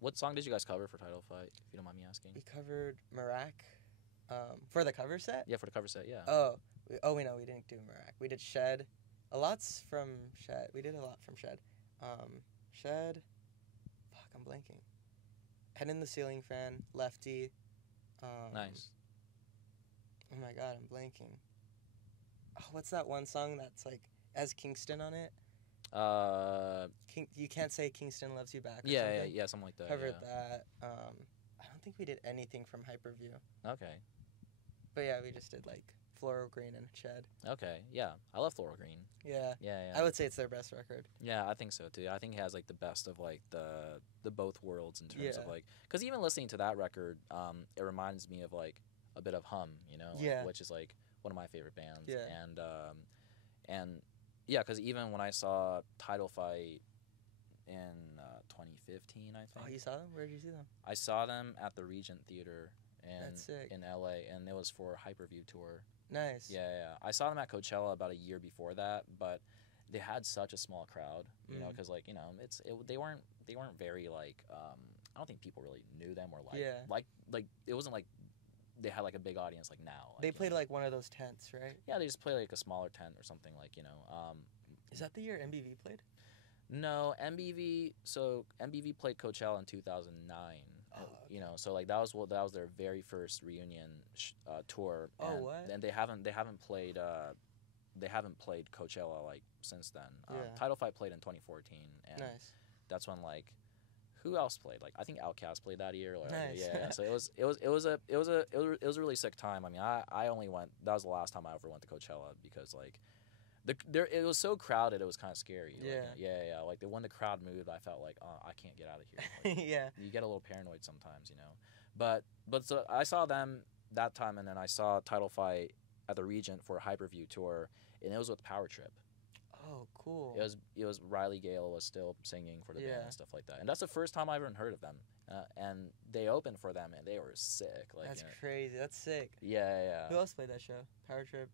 What song did you guys cover for Title Fight, if you don't mind me asking? We covered Marac for the cover set? Yeah, for the cover set, yeah. Oh, we didn't do Marac. We did Shed. A lot's from Shed. We did a lot from Shed. Shed. Fuck, I'm blanking. Head in the Ceiling Fan, Lefty. Nice. Oh my god, I'm blanking. Oh, what's that one song that's like, has Kingston on it? You Can't Say Kingston Loves You Back. Or yeah, something like that. Covered that. I don't think we did anything from Hyperview. Okay. But yeah, we just did like Floral Green and Shed. Okay, yeah, I love Floral Green. Yeah. Yeah. I would say it's their best record. Yeah, I think so too. I think it has like the best of like the both worlds in terms of like, because even listening to that record, it reminds me of like a bit of Hum, you know, like, which is like one of my favorite bands. Yeah. And yeah, because even when I saw Title Fight in 2015, I think. Oh, you saw them? Where did you see them? I saw them at the Regent Theater That's sick. in LA, and it was for a Hyperview tour. Nice. Yeah. I saw them at Coachella about a year before that, but they had such a small crowd, you know, because like, you know, they weren't very like I don't think people really knew them or like it wasn't like they had like a big audience like now. Like, they played like one of those tents, right? Yeah, they just played like a smaller tent or something, like, you know. Is that the year MBV played? No, MBV played Coachella in 2009. Oh, okay. You know, so like that was their very first reunion tour. Oh, and, what? And they haven't played Coachella like since then. Yeah. Title Fight played in 2014, and nice. That's when like who else played? Like I think Outkast played that year. Like, nice. Yeah. So it was a really sick time. I mean, I only went. That was the last time I ever went to Coachella because like. It was so crowded, it was kind of scary. Yeah. Like, yeah. Like when the crowd moved, I felt like, oh, I can't get out of here. Like, yeah. You get a little paranoid sometimes, you know. But so I saw them that time, and then I saw Title Fight at the Regent for a Hyperview tour, and it was with Power Trip. Oh, cool. It was Riley Gale was still singing for the band and stuff like that, and that's the first time I ever heard of them. And they opened for them, and they were sick. Like, that's you know, crazy. That's sick. Yeah. Who else played that show? Power Trip,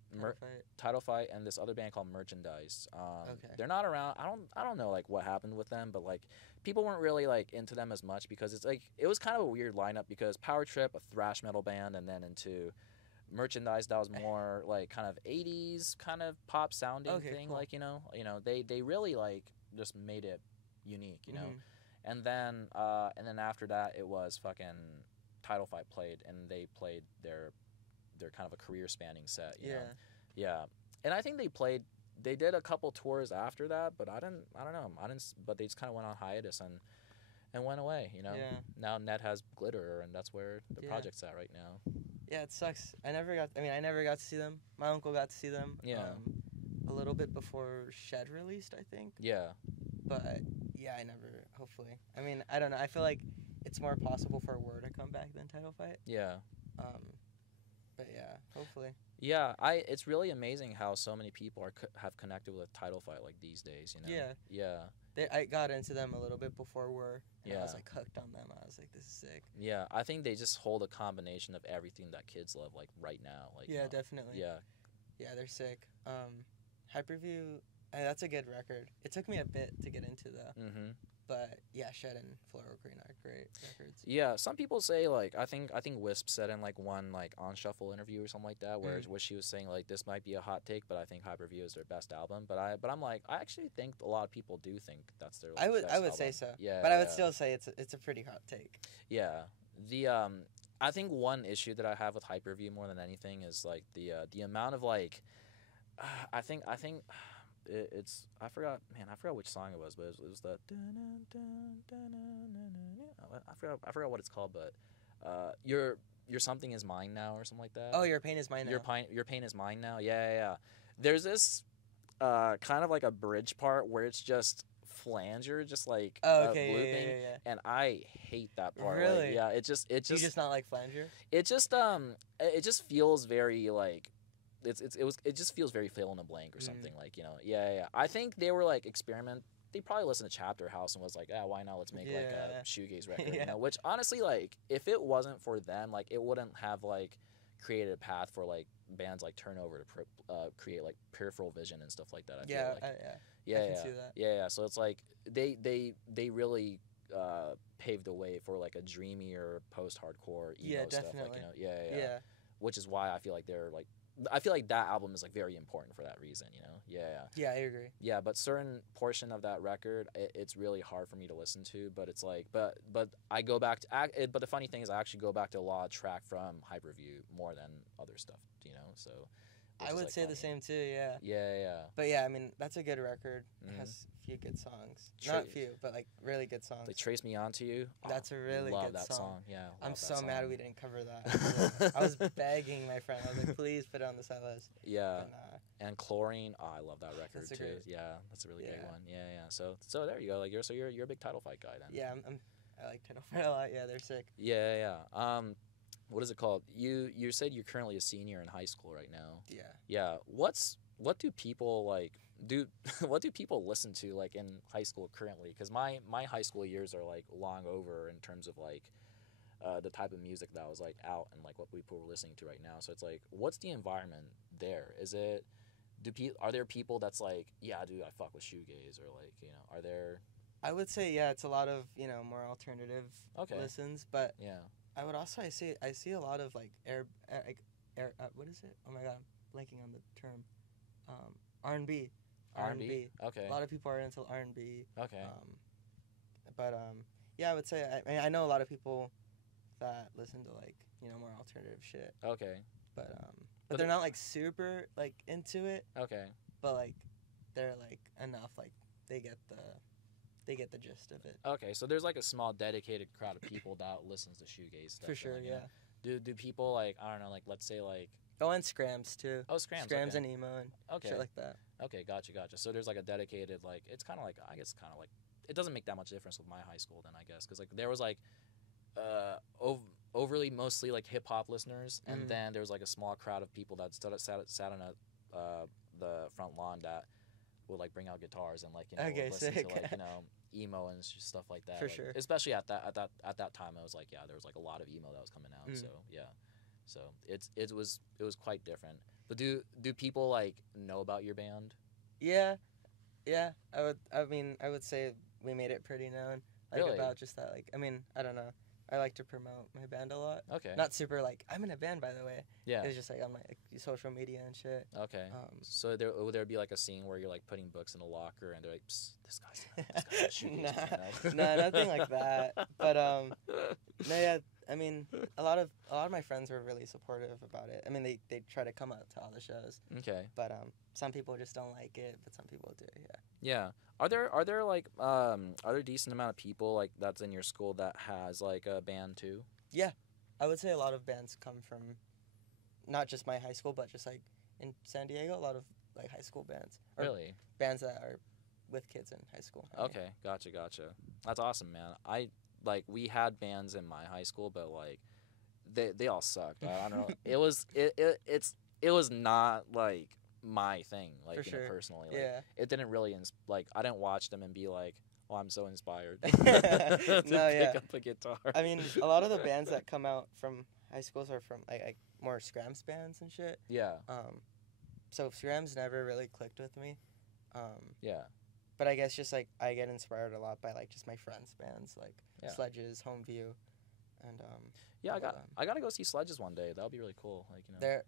Title Fight, and this other band called Merchandise. Okay. They're not around. I don't know like what happened with them, but like people weren't really like into them as much because it's like it was kind of a weird lineup because Power Trip, a thrash metal band, and then into Merchandise that was more like kind of 80s kind of pop sounding thing. Cool. Like you know they really like just made it unique, you know. And then after that, it was fucking Title Fight played, and they played their kind of a career spanning set. You know? Yeah. And I think they did a couple tours after that, but I don't know. But they just kind of went on hiatus and went away. You know. Yeah. Now Ned has Glitter, and that's where the project's at right now. Yeah, it sucks. I never got to see them. My uncle got to see them. Yeah. A little bit before Shed released, I think. Yeah. But yeah, I never. Hopefully, I mean, I don't know. I feel like it's more possible for War to come back than Title Fight. Yeah. But yeah, hopefully. Yeah, it's really amazing how so many people have connected with Title Fight like these days. You know. Yeah. I got into them a little bit before War. And I was like hooked on them. I was like, this is sick. Yeah, I think they just hold a combination of everything that kids love like right now. Like. Yeah, definitely. Yeah. Yeah, they're sick. Hyperview. That's a good record. It took me a bit to get into though. But yeah, Shed and Floral Green are great records. Yeah, some people say like I think Wisp said in like one like on shuffle interview or something like that where she was saying like this might be a hot take, but I think Hyperview is their best album. But I'm like I actually think a lot of people do think that's their. Like, I would say so. Yeah, but I would still say it's a pretty hot take. Yeah, I think one issue that I have with Hyperview more than anything is like the amount of like I think. It's I forgot which song it was, but it was the I forgot what it's called, but your something is mine now or something like that. Oh, your pain is mine now. Your pain is mine now. Yeah. There's this kind of like a bridge part where it's just flanger, just like looping, yeah. and I hate that part. Really? Like, yeah, it just you just not like flanger. It just feels very like. It just feels very fill in the blank or something like, you know. Yeah. I think they were like experiment. They probably listened to Chapter House and was like, why not? Let's make like a shoegaze record. You know? Which honestly, like, if it wasn't for them, like, it wouldn't have like created a path for like bands like Turnover to create like Peripheral Vision and stuff like that. I feel like. I can see that. Yeah. So it's like they really paved the way for like a dreamier post-hardcore emo stuff. Definitely. Like, you know, yeah. Which is why I feel like they're like. I feel like that album is like very important for that reason, you know. Yeah, I agree. Yeah, but certain portion of that record, it's really hard for me to listen to. But it's like, but I go back to. But the funny thing is, I actually go back to a lot of track from Hyperview more than other stuff, you know. So, I would say the same too. Yeah. Yeah. But yeah, I mean that's a good record. It has a few good songs. Not few, but like really good songs. Like Trace Me Onto You. That's a really love good that song. Yeah. I'm so mad we didn't cover that. I was begging my friend. I was like, please put it on the set list. Yeah. But, and Chlorine. Oh, I love that record too. Yeah, that's a really great one. Yeah. So there you go. Like you're a big Title Fight guy then. Yeah, I like Title Fight a lot. Yeah, they're sick. Yeah. What is it called? You said you're currently a senior in high school right now. Yeah. Yeah. What do people like what do people listen to like in high school currently? Because my high school years are like long over in terms of like the type of music that was like out and like what people were listening to right now. So it's like, what's the environment there? Are there people that's like, yeah, dude, I fuck with shoegaze, or like, you know, are there? I would say it's a lot of more alternative listens, but yeah, I would also I see a lot of like air what is it? Oh my god, I'm blanking on the term. R&B. R&B. Okay. A lot of people are into R&B. Okay. But yeah, I would say I know a lot of people that listen to like more alternative shit. Okay. But they're not like super like into it. Okay. But like they're like enough like they get the gist of it. Okay, so there's like a small dedicated crowd of people that listens to shoegaze stuff. For sure, like, yeah. Do people like, I don't know, like let's say like and scrams too. Oh, scrams. Scrams and emo and shit like that. Okay, gotcha. So there's like a dedicated like, it's kind of like, I guess kind of like, it doesn't make that much difference with my high school then, I guess, because like there was like overly mostly like hip hop listeners, and then there was like a small crowd of people that sat on the front lawn that would like bring out guitars and like listen to like emo and stuff like that. For like, sure. Especially at that time, I was like, yeah, there was like a lot of emo that was coming out. So yeah, so it was quite different. But do people like know about your band? Yeah. I would say we made it pretty known. Like really? About just that. Like I mean, I don't know. I like to promote my band a lot. Okay. Not super like I'm in a band, by the way. Yeah. It's just like on my social media and shit. Okay. So would there be like a scene where you're like putting books in a locker and they're like, psst, this guy's shoegaze. Nah, nothing like that. But no, yeah. I mean, a lot of my friends were really supportive about it. I mean, they try to come out to all the shows. Okay. But some people just don't like it, but some people do. Yeah. Yeah. Are there like are there decent amount of people like that's in your school that has like a band too? Yeah, I would say a lot of bands come from not just my high school, but just like in San Diego, a lot of like high school bands. Or really? Bands that are with kids in high school. Okay, gotcha. That's awesome, man. We had bands in my high school, but like they all sucked. I don't know. It was not like my thing, like personally. Like, yeah. It didn't really I didn't watch them and be like, oh, I'm so inspired to pick up a guitar. I mean, a lot of the bands that come out from high schools are from like more scrams bands and shit. Yeah. So scrams never really clicked with me. Yeah. But I guess just like I get inspired a lot by like just my friends' bands like Sledges, Homeview, and yeah, I gotta go see Sledges one day. That would be really cool. Like they're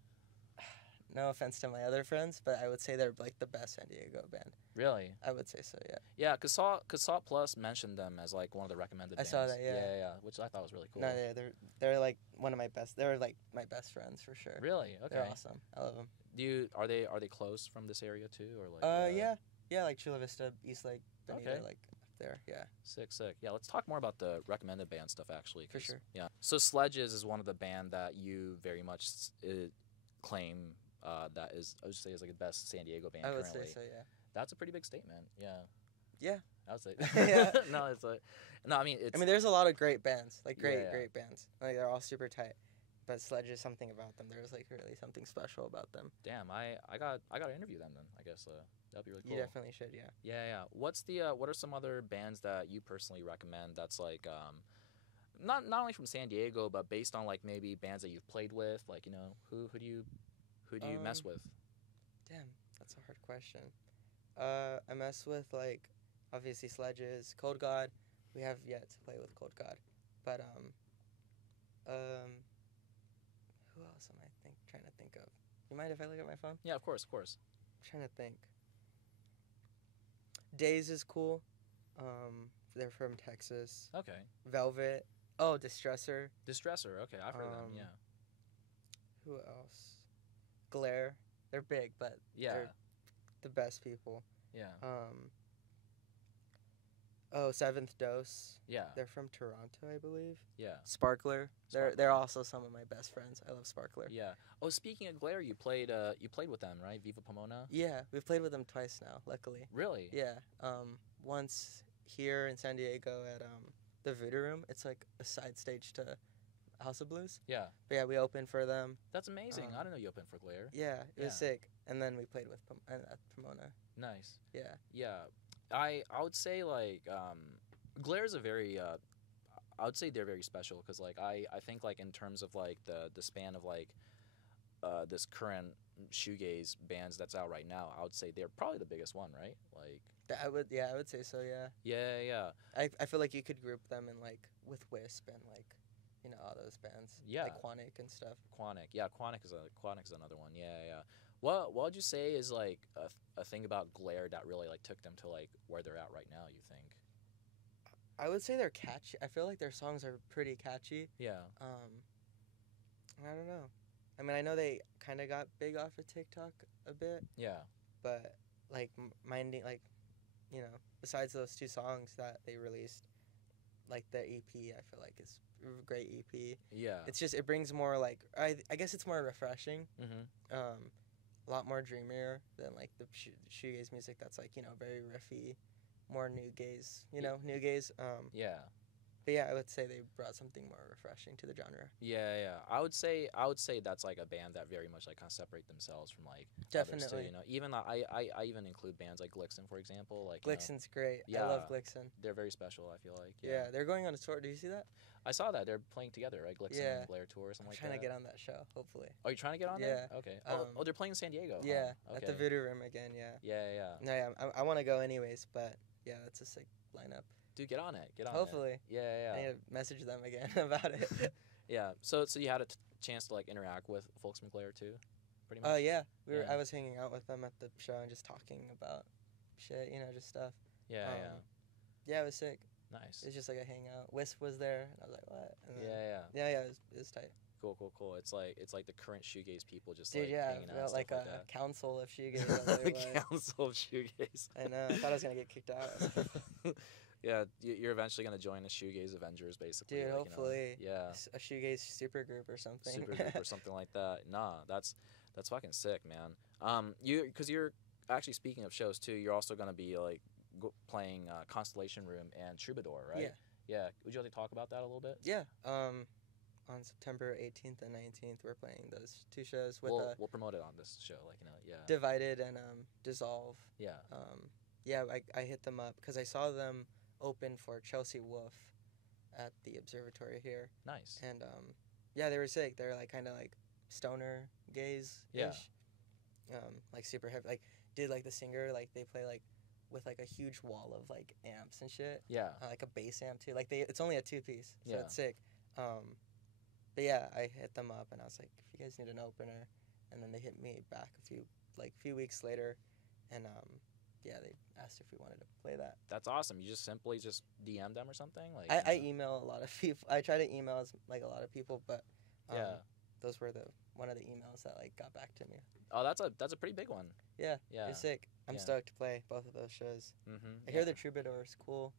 no offense to my other friends, but I would say they're like the best San Diego band. Really? I would say so. Yeah. Yeah, cause Salt Plus mentioned them as like one of the recommended bands. I saw that. Yeah, which I thought was really cool. No, they're like one of my best. They're like my best friends for sure. Really? Okay. They're awesome. I love them. Are they close from this area too, or like? Yeah, like Chula Vista, East Lake, Bonita, like up there. Yeah. Sick. Yeah, let's talk more about the recommended band stuff actually. For sure. Yeah. So Sledges is one of the band that you very much claim that is, I would say, is like the best San Diego band currently. I would say so. Yeah. That's a pretty big statement. Yeah. Yeah. I would say. Yeah. I mean, there's a lot of great bands, like great bands. Like they're all super tight. But Sledges, something about them. There's like really something special about them. Damn, I got to interview them then. I guess that'd be really cool. You definitely should, yeah. Yeah. What are some other bands that you personally recommend? That's like not only from San Diego, but based on like maybe bands that you've played with. Like who do you mess with? Damn, that's a hard question. I mess with like obviously Sledges, Cold God. We have yet to play with Cold God, but who else am I trying to think of? You mind if I look at my phone? Yeah, of course. I'm trying to think. Days is cool. They're from Texas. Okay. Velvet. Oh, Distressor. Okay, I've heard of them. Yeah. Who else? Glare. they're big, but they're the best people. Yeah. Seventh Dose. Yeah. They're from Toronto, I believe. Yeah. Sparkler. They're also some of my best friends. I love Sparkler. Yeah. Oh, speaking of Glare, you played with them, right? Viva Pomona. Yeah, we've played with them twice now. Luckily. Really? Yeah. Once here in San Diego at the Voodoo Room. It's like a side stage to House of Blues. Yeah. But yeah, we opened for them. That's amazing. I didn't know you opened for Glare. Yeah, it was sick. And then we played with at Pomona. Nice. Yeah. Yeah. I would say like Glare's a very I would say they're very special because like I think like in terms of like the span of like this current shoegaze bands that's out right now, I would say they're probably the biggest one, right? Like I would say so, yeah. Yeah. I feel like you could group them in like with Wisp and like, you know, all those bands. Yeah. Like Quanic and stuff. Quanic. Yeah, Quanic is another one. Yeah. What would you say is like a thing about Glare that really like took them to like where they're at right now, you think? I would say they're catchy. I feel like their songs are pretty catchy. Yeah. I don't know. I mean, I know they kind of got big off of TikTok a bit. Yeah. But like minding like, you know, besides those two songs that they released, like the EP, I feel like is a great EP. Yeah. It's just it brings more like I guess it's more refreshing. Mm-hmm. A lot more dreamier than like the shoegaze music that's like, you know, very riffy, more new gaze, new gaze. Yeah. But yeah, I would say they brought something more refreshing to the genre. Yeah. I would say that's like a band that very much like kind of separate themselves from like definitely others too, you know. Even I even include bands like Glixen, for example. Like Glixen's great. Yeah, I love Glixen. They're very special. I feel like. Yeah, they're going on a tour. Do you see that? I saw that they're playing together, right? Glixen and Glare tour or something like that. I'm trying to get on that show, hopefully. Oh, you trying to get on there? Okay. They're playing in San Diego. Yeah, huh? Okay. at the Voodoo Room again. Yeah. Yeah. No, yeah, I want to go anyways, but yeah, that's a sick lineup. Dude, get on it. Hopefully. Yeah. I need to message them again about it. Yeah. So you had a chance to like interact with folks from Glare too, pretty much. Yeah. I was hanging out with them at the show and just talking about shit, you know, just stuff. Yeah. Yeah, it was sick. Nice. It was just like a hangout. Wisp was there, and I was like, what? And then, Yeah, it was tight. Cool. It's like the current shoegaze people just Dude, like hanging out. Dude, like a that. council of shoegaze. Council of shoegaze. I know. I thought I was gonna get kicked out. Yeah, you're eventually gonna join the shoegaze Avengers, basically. Dude, like, hopefully. You know, yeah. A shoegaze supergroup or something. Supergroup or something like that. Nah, that's fucking sick, man. Because you're actually, speaking of shows too, you're also gonna be like playing Constellation Room and Troubadour, right? Yeah. Would you like to talk about that a little bit? Yeah. On September 18th and 19th, we're playing those two shows with we'll promote it on this show, like, you know, yeah. Divided and Dissolve. Yeah. I hit them up because I saw them open for Chelsea Wolf at the observatory here. Nice. And they were sick. They were like kind of like stoner gaze ish. Yeah. Like super heavy. Like did like the singer like they play like with like a huge wall of like amps and shit. Yeah. Like a bass amp too. Like it's only a 2-piece, so yeah. it's sick. But yeah, I hit them up and I was like, if you guys need an opener, and then they hit me back a few weeks later, and they asked if we wanted to play that. That's awesome. You just simply just DM them or something? Like I email a lot of people. I try to email like a lot of people, but those were one of the emails that like got back to me. Oh, that's a pretty big one. Yeah. It's sick. I'm stoked to play both of those shows. Mm-hmm. I hear the Troubadour is cool.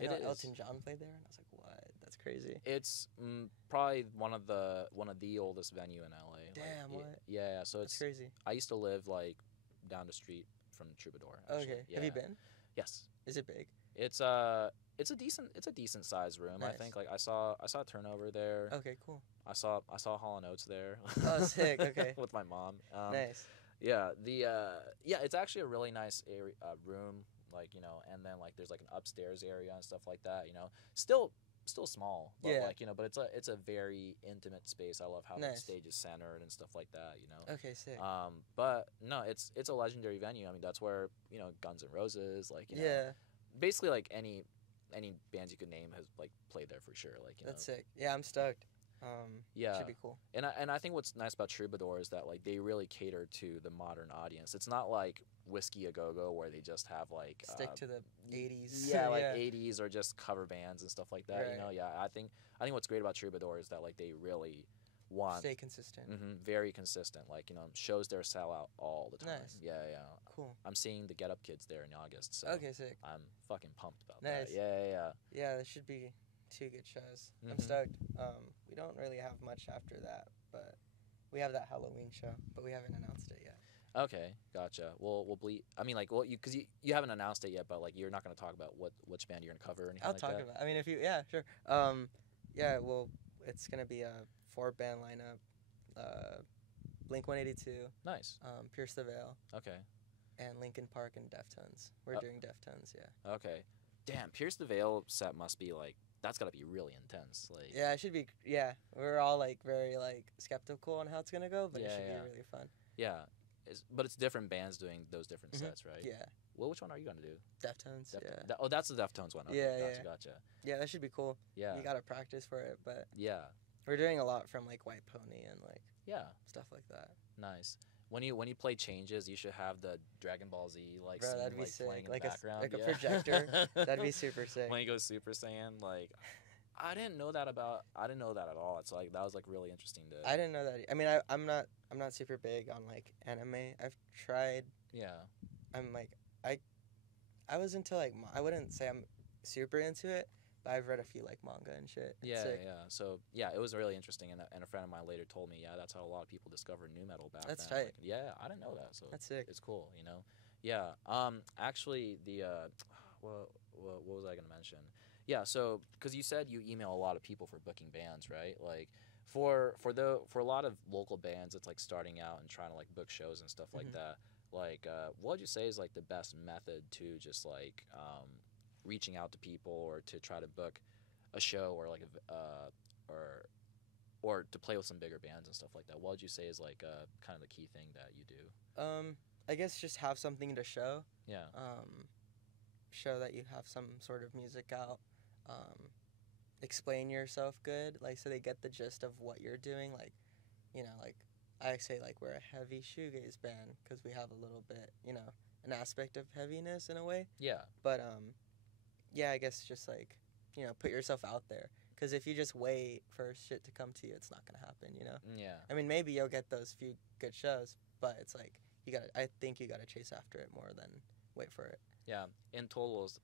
Elton is. John played there, and I was like, what? That's crazy. It's probably one of the oldest venue in LA. Damn, like, what? Yeah, so it's crazy. I used to live like down the street from Troubadour. Actually. Okay. Yeah. Have you been? Yes. Is it big? It's a decent sized room. Nice. I think like I saw Turnover there. Okay, cool. I saw Hall & Oates there. Oh, sick. Okay. With my mom. Nice. Yeah. It's actually a really nice room. Like, you know, and then like there's like an upstairs area and stuff like that. You know, still small. But like, you know, but it's a very intimate space. I love how the stage is centered and stuff like that. You know. Okay, sick. But no, it's a legendary venue. I mean, that's where, you know, Guns N' Roses, like, you know, basically like any bands you could name has like played there for sure. Like, you that's know. sick. Yeah, I'm stoked. Should be cool. And I think what's nice about Troubadour is that like they really cater to the modern audience. It's not like Whiskey A Go Go where they just have like stick to the 80s. Yeah, like 80s or just cover bands and stuff like that. Right. You know, I think what's great about Troubadour is that like they really want stay consistent. Very consistent. Like, you know, shows their sell out all the time. Nice. Yeah. Cool. I'm seeing the Get Up Kids there in August. So okay, sick. I'm fucking pumped about Nice. that. Yeah. Yeah, there should be 2 good shows. I'm Mhm. stoked. We don't really have much after that, but we have that Halloween show, but we haven't announced it yet. Okay, gotcha. We'll bleed. I mean, like, well, because you haven't announced it yet, but like, you're not gonna talk about which band you're gonna cover or anything I'll like talk that. about. I mean, if you, yeah, sure. Yeah, well, it's gonna be a 4-band lineup. Blink-182. Nice. Pierce the Veil. Okay. And Linkin Park and Deftones. We're doing Deftones, yeah. Okay. Damn, Pierce the Veil set must be like, that's gotta be really intense. Like. Yeah, it should be. Yeah, we're all like very like skeptical on how it's gonna go, but it should be really fun. Yeah. But it's different bands doing those different sets, right? Yeah. Well, which one are you gonna do? Deftones. Yeah. Oh, that's the Deftones one. Okay, Yeah. Gotcha. Yeah, that should be cool. Yeah. You gotta practice for it, but yeah, we're doing a lot from like White Pony and like stuff like that. Nice. When you play Changes, you should have the Dragon Ball Z like Bro, scene that'd be like sick. playing in Like the background. a projector. That'd be super sick. When he goes Super Saiyan, like. I didn't know that at all. It's like that was like really interesting to. I didn't know that. I mean, I'm not super big on like anime. I've tried. Yeah. I'm like I was into like I wouldn't say I'm super into it, but I've read a few like manga and shit. Yeah. So yeah, it was really interesting, and a friend of mine later told me, that's how a lot of people discovered new metal back then. That's tight. Like, yeah, I didn't know that. So that's sick. It's cool, you know. Yeah. Actually, the what was I gonna mention? Yeah, so because you said you email a lot of people for booking bands, right? Like for a lot of local bands, it's like starting out and trying to like book shows and stuff like that. Like, what would you say is like the best method to just like reaching out to people or to try to book a show or like or to play with some bigger bands and stuff like that? What would you say is like kind of the key thing that you do? I guess just have something to show. Yeah. Show that you have some sort of music out. Explain yourself good, like so they get the gist of what you're doing. Like, you know, like I say, like we're a heavy shoegaze band because we have a little bit, you know, an aspect of heaviness in a way. Yeah. But yeah, I guess just like, you know, put yourself out there. Because if you just wait for shit to come to you, it's not gonna happen. You know. Yeah. I mean, maybe you'll get those few good shows, but it's like I think you gotta chase after it more than wait for it. Yeah. In totals,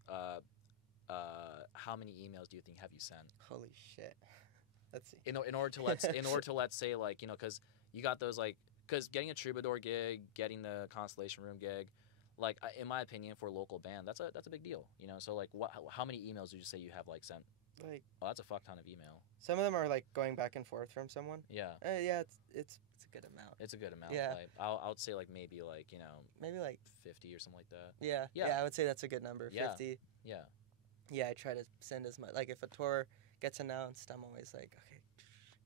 how many emails do you think have you sent? Holy shit. Let's see. In order to let's say like, you know, because you got those like, because getting a Troubadour gig, getting the Constellation Room gig, like in my opinion for a local band, that's a big deal, you know. So like how many emails would you say you have like sent? Like, oh, that's a fuck ton of email. Some of them are like going back and forth from someone. Yeah. Yeah, it's a good amount. It's a good amount. Yeah. Like, I would say like maybe like, you know, maybe like 50 or something like that. Yeah. Yeah, I would say that's a good number. Yeah. 50. Yeah. Yeah, I try to send as much. Like if a tour gets announced, I'm always like, okay,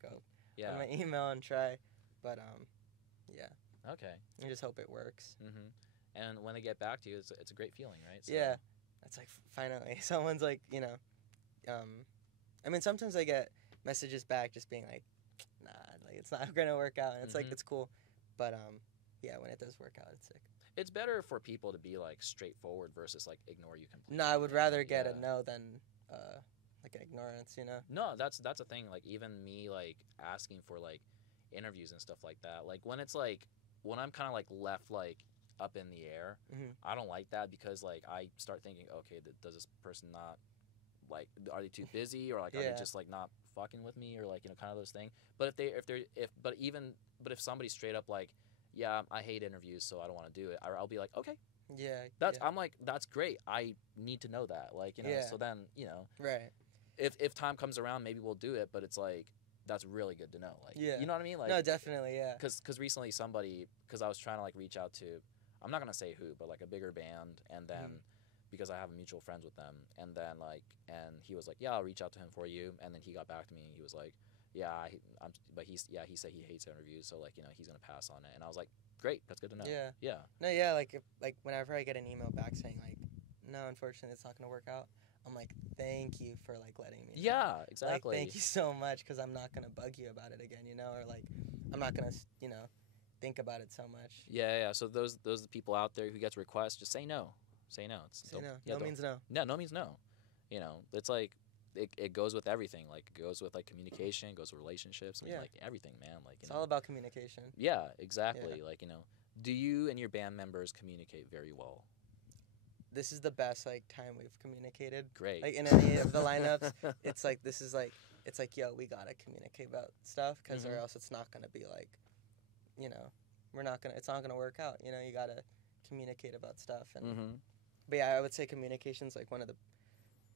go. Yeah. On my email and try, but yeah. Okay. I just hope it works. And when they get back to you, it's a great feeling, right? So, yeah. That's like finally someone's like, you know, I mean sometimes I get messages back just being like, nah, like it's not gonna work out, and it's like it's cool, but yeah, when it does work out, it's sick. It's better for people to be like straightforward versus like ignore you completely. No, I would rather get a no than like an ignorance, you know. No, that's a thing. Like even me like asking for like interviews and stuff like that. Like when it's like when I'm kind of like left like up in the air, I don't like that because like I start thinking, okay, does this person not like, are they too busy or like are they just like not fucking with me or like, you know, kind of those things. But if somebody's straight up like, yeah, I hate interviews, so I don't want to do it, I'll be like, okay. Yeah. I'm like, that's great. I need to know that. Like, you know, so then, you know. Right. If time comes around, maybe we'll do it, but it's like, that's really good to know. Like, you know what I mean? Like, no, definitely, yeah. Because recently because I was trying to like reach out to, I'm not going to say who, but like a bigger band, and then because I have mutual friends with them, and then like, and he was like, yeah, I'll reach out to him for you, and then he got back to me, and he was like, yeah, he said he hates interviews, so like, you know, he's gonna pass on it, and I was like, great, that's good to know. Yeah. No, yeah, like whenever I get an email back saying like, no, unfortunately, it's not gonna work out, I'm like, thank you for like letting me know. Yeah, exactly. Like, thank you so much, because I'm not gonna bug you about it again, you know, or like, I'm not gonna, you know, think about it so much. Yeah. So those are the people out there who gets requests, just say no. Say no. Say no. No means no. Yeah, no means no. You know, it's like, it goes with everything. Like it goes with like communication, it goes with relationships, I mean, like everything, man. Like it's all about communication. Yeah, exactly. Like, you know, do you and your band members communicate very well? This is the best like time we've communicated. Great. Like in any of the lineups, it's like this is like it's like yo, we gotta communicate about stuff because or else it's not gonna be like, you know, it's not gonna work out. You know, you gotta communicate about stuff and. But yeah, I would say communication's like one of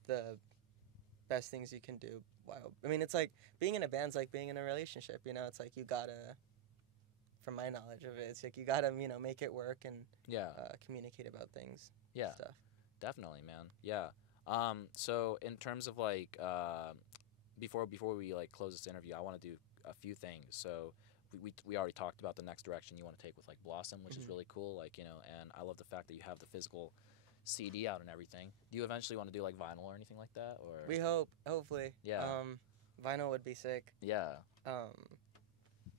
the best things you can do. Wow. I mean, it's like being in a band's like being in a relationship, you know? It's like you gotta, from my knowledge of it, it's like you gotta, you know, make it work and communicate about things. Yeah. Stuff. Definitely, man. Yeah. So in terms of like, before we like close this interview, I want to do a few things. So we already talked about the next direction you want to take with like Blossom, which is really cool. Like, you know, and I love the fact that you have the physical CD out and everything. Do you eventually want to do like vinyl or anything like that, or? We hopefully. Yeah. Vinyl would be sick. Yeah.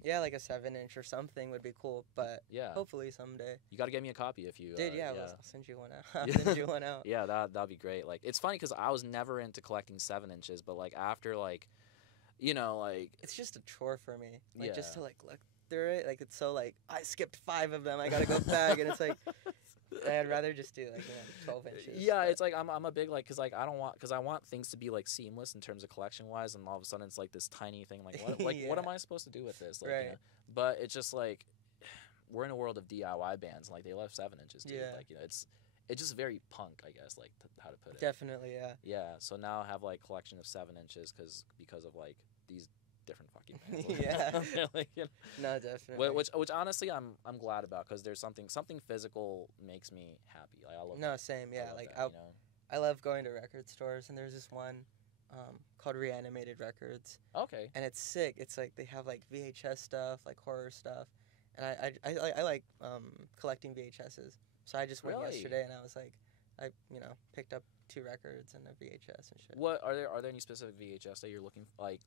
Yeah, like a 7-inch or something would be cool, but hopefully someday. You got to get me a copy if you. Dude, I'll send you one out. I'll send you one out. Yeah, that'd be great. Like, it's funny because I was never into collecting 7-inches, but like after like, you know, like. It's just a chore for me. Like just to like look through it, like it's so like I skipped 5 of them. I gotta go back, and it's like. I'd rather just do like 12 inches. Yeah, but. It's like I'm a big like because like I want things to be like seamless in terms of collection wise, and all of a sudden it's like this tiny thing. Like what what am I supposed to do with this? Like, right. You know? But it's just like we're in a world of DIY bands. Like they love 7 inches, dude. Like you know it's just very punk, I guess. Like how to put it. Definitely, yeah. Yeah. So now I have like collection of 7 inches because of like these. Different fucking bands. Yeah. Like, you know. No, definitely. Which honestly I'm glad about because there's something physical makes me happy. Like I love. No, same. Yeah, I like that, you know? I love going to record stores, and there's this one called Reanimated Records. Okay. And it's sick. It's like they have like VHS stuff, like horror stuff, and I like collecting VHSs. So I just went yesterday, and I was like, I picked up 2 records and a VHS and shit. What are there any specific VHS that you're looking like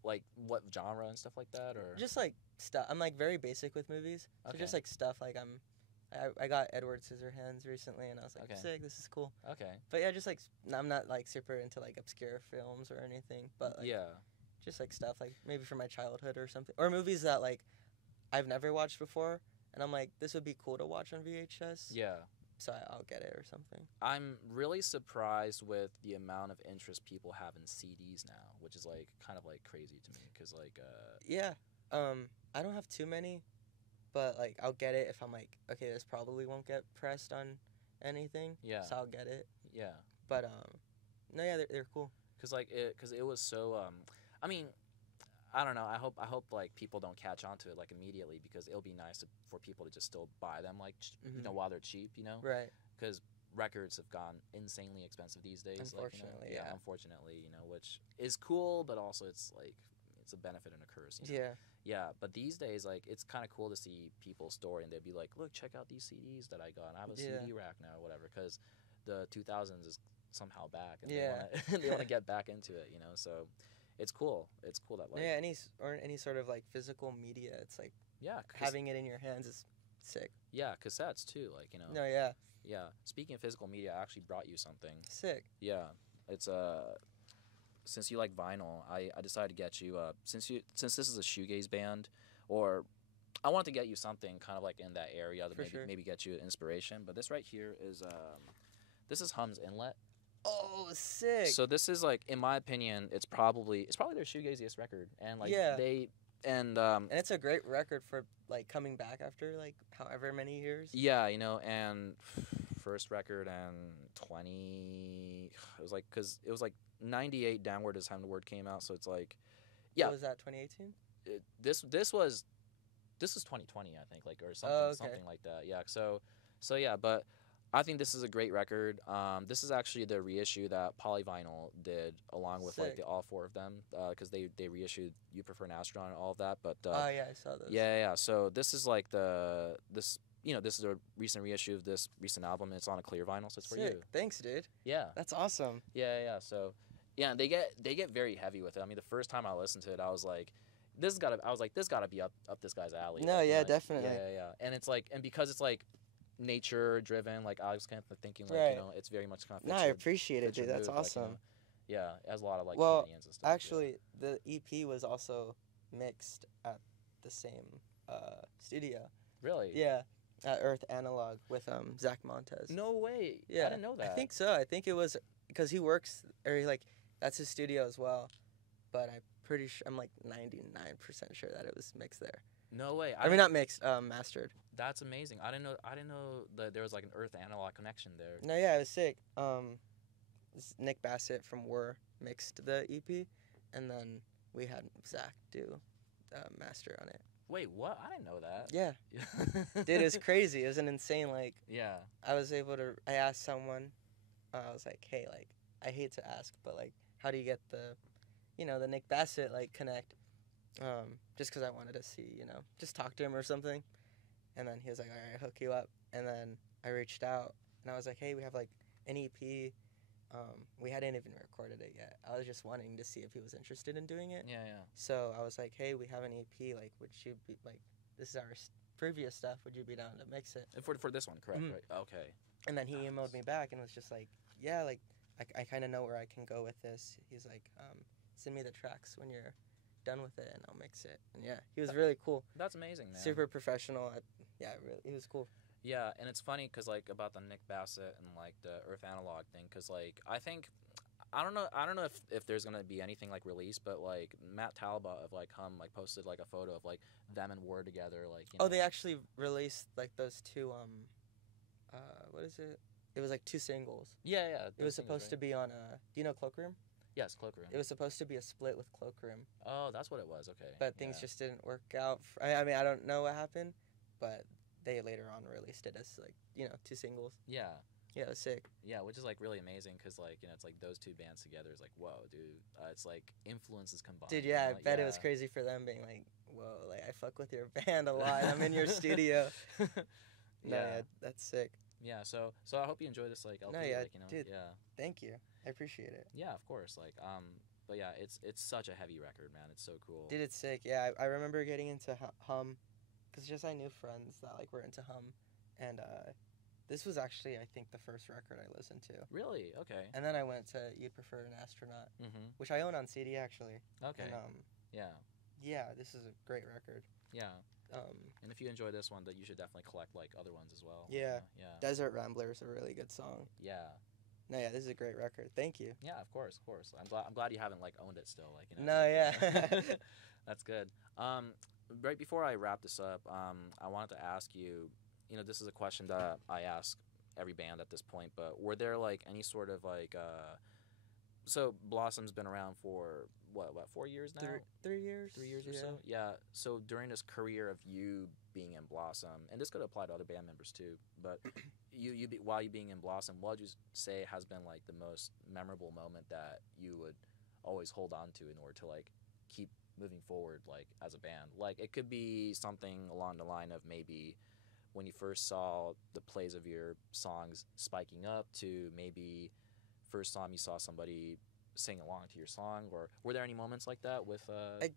what genre and stuff like that, or just like stuff? I'm like very basic with movies, so just like stuff like I got Edward Scissorhands recently, and I was like, sick, this is cool. Okay. But yeah, just like I'm not like super into like obscure films or anything, but like just like stuff like maybe from my childhood or something, or movies that like I've never watched before, and I'm like, this would be cool to watch on VHS. Yeah. So I'll get it or something. I'm really surprised with the amount of interest people have in CDs now, which is like kind of like crazy to me because like I don't have too many, but like I'll get it if I'm like, okay, this probably won't get pressed on anything. Yeah. So I'll get it. Yeah. But no, yeah, they're cool. Cause it was so I mean. I don't know. I hope like people don't catch on to it like immediately because it'll be nice for people to just still buy them like you know while they're cheap, you know. Right. Because records have gone insanely expensive these days. Unfortunately, like, you know? Unfortunately, you know, which is cool, but also it's like it's a benefit and a curse. You know? Yeah. Yeah, but these days like it's kind of cool to see people's story and they'd be like, look, check out these CDs that I got. And I have a CD rack now, or whatever. Because the 2000s is somehow back, and they want to get back into it, you know. So. It's cool. It's cool that like any sort of like physical media. It's like having it in your hands is sick. Yeah, cassettes too. Like you know. No, yeah. Yeah. Speaking of physical media, I actually brought you something. Sick. Yeah, it's since you like vinyl, I decided to get you since this is a shoegaze band, or I wanted to get you something kind of like in that area to maybe get you inspiration. But this right here is this is Hum's Inlet. Oh, sick! So this is like, in my opinion, it's probably their shoegaziest record, and like and it's a great record for like coming back after like however many years. Yeah, you know, and first record and 20, it was like because it was like 98 downward as time the word came out, so it's like, What was that 2018? This was 2020, I think, like or something like that. Yeah, so yeah, but. I think this is a great record. This is actually the reissue that Polyvinyl did along with like all 4 of them because they reissued You Prefer an Astronaut and all of that. But oh yeah, I saw those. Yeah. So this is like this is a recent reissue of this recent album. And it's on a clear vinyl, so it's for you. Thanks, dude. Yeah. That's awesome. Yeah. So yeah, they get very heavy with it. I mean, the first time I listened to it, I was like, this gotta be up this guy's alley. No, like, yeah, definitely. Yeah. And it's like, and because it's like. Nature driven, like I was kind of thinking, like you know, it's very much kind of. No, I appreciate it, dude. That's awesome. Like, Yeah, it has a lot of like Well, Canadians and stuff. actually, the EP was also mixed at the same studio. Really? Yeah, at Earth Analog with Zach Montez. No way. Yeah, I didn't know that. I think so. I think it was because he works, or like that's his studio as well. But I'm pretty sure, I'm like 99% sure that it was mixed there. No way. I mean, not mixed, mastered. That's amazing. I didn't know that there was like an Earth Analog connection there. No, yeah, it was sick. Nick Bassett from Were mixed the EP, and then we had Zach do master on it. Wait, what? I didn't know that. Yeah. Dude, it was crazy. It was an insane, like... Yeah. I asked someone, I was like, hey, like, I hate to ask, but, like, how do you get the Nick Bassett, like, connect? Just because I wanted to see, just talk to him or something. And then he was like, all right, I'll hook you up. And then I reached out, and I was like, hey, we have, like, an EP. We hadn't even recorded it yet. I was just wanting to see if he was interested in doing it. Yeah, yeah. So I was like, hey, we have an EP. Like, would you be, like, this is our previous stuff. Would you be down to mix it? For this one, correct, Mm-hmm. right? Okay. And then he emailed me back and was just like, yeah, like, I kind of know where I can go with this. He's like, send me the tracks when you're done with it, and I'll mix it. And yeah, he was really cool. That's amazing, man. Super professional. He was cool. Yeah, and it's funny because like about the Nick Bassett and like the Earth Analog thing, because like I don't know if there's gonna be anything like released, but like Matt Talbot of like Hum like posted like a photo of like them and Were together, like. Oh, they actually released like those two what is it? It was like 2 singles. Yeah, yeah. It was supposed to be on do you know Cloakroom? Yes, Cloakroom. It was supposed to be a split with Cloakroom. Oh, that's what it was. Okay. But things just didn't work out. I mean, I don't know what happened, but they later on released it as like 2 singles. Yeah. Yeah, it was sick. Yeah, which is like really amazing because like it's like those two bands together is like whoa, dude. It's like influences combined. Dude, yeah, I bet it was crazy for them being like, whoa, like I fuck with your band a lot. I'm in your studio. Yeah, that's sick. Yeah, so I hope you enjoy this like LP. No, yeah, like, dude. Yeah. Thank you. I appreciate it. Yeah, of course. Like but yeah, it's such a heavy record, man. It's so cool. Dude, it's sick. Yeah, I remember getting into Hum, because just I knew friends that like were into Hum, and this was actually I think the first record I listened to. Really? Okay. And then I went to You'd Prefer an Astronaut, which I own on CD actually. Okay. And yeah, this is a great record. Yeah. And if you enjoy this one, that you should definitely collect like other ones as well. Yeah. Yeah. Desert Rambler is a really good song. Yeah. No, yeah, this is a great record. Thank you. Yeah, of course. I'm glad you haven't like owned it still. Like. No, yeah. That's good. Right before I wrap this up, I wanted to ask you. This is a question that I ask every band at this point, but were there like any sort of like so Blossom's been around for what 4 years now? 3 years. 3 years or so. Yeah. So during this career of you being in Blossom, and this could apply to other band members too, but while you being in Blossom, what would you say has been like the most memorable moment that you would always hold on to in order to like keep moving forward like as a band? Like it could be something along the line of maybe when you first saw the plays of your songs spiking up to maybe first time you saw somebody sing along to your song, or were there any moments like that with I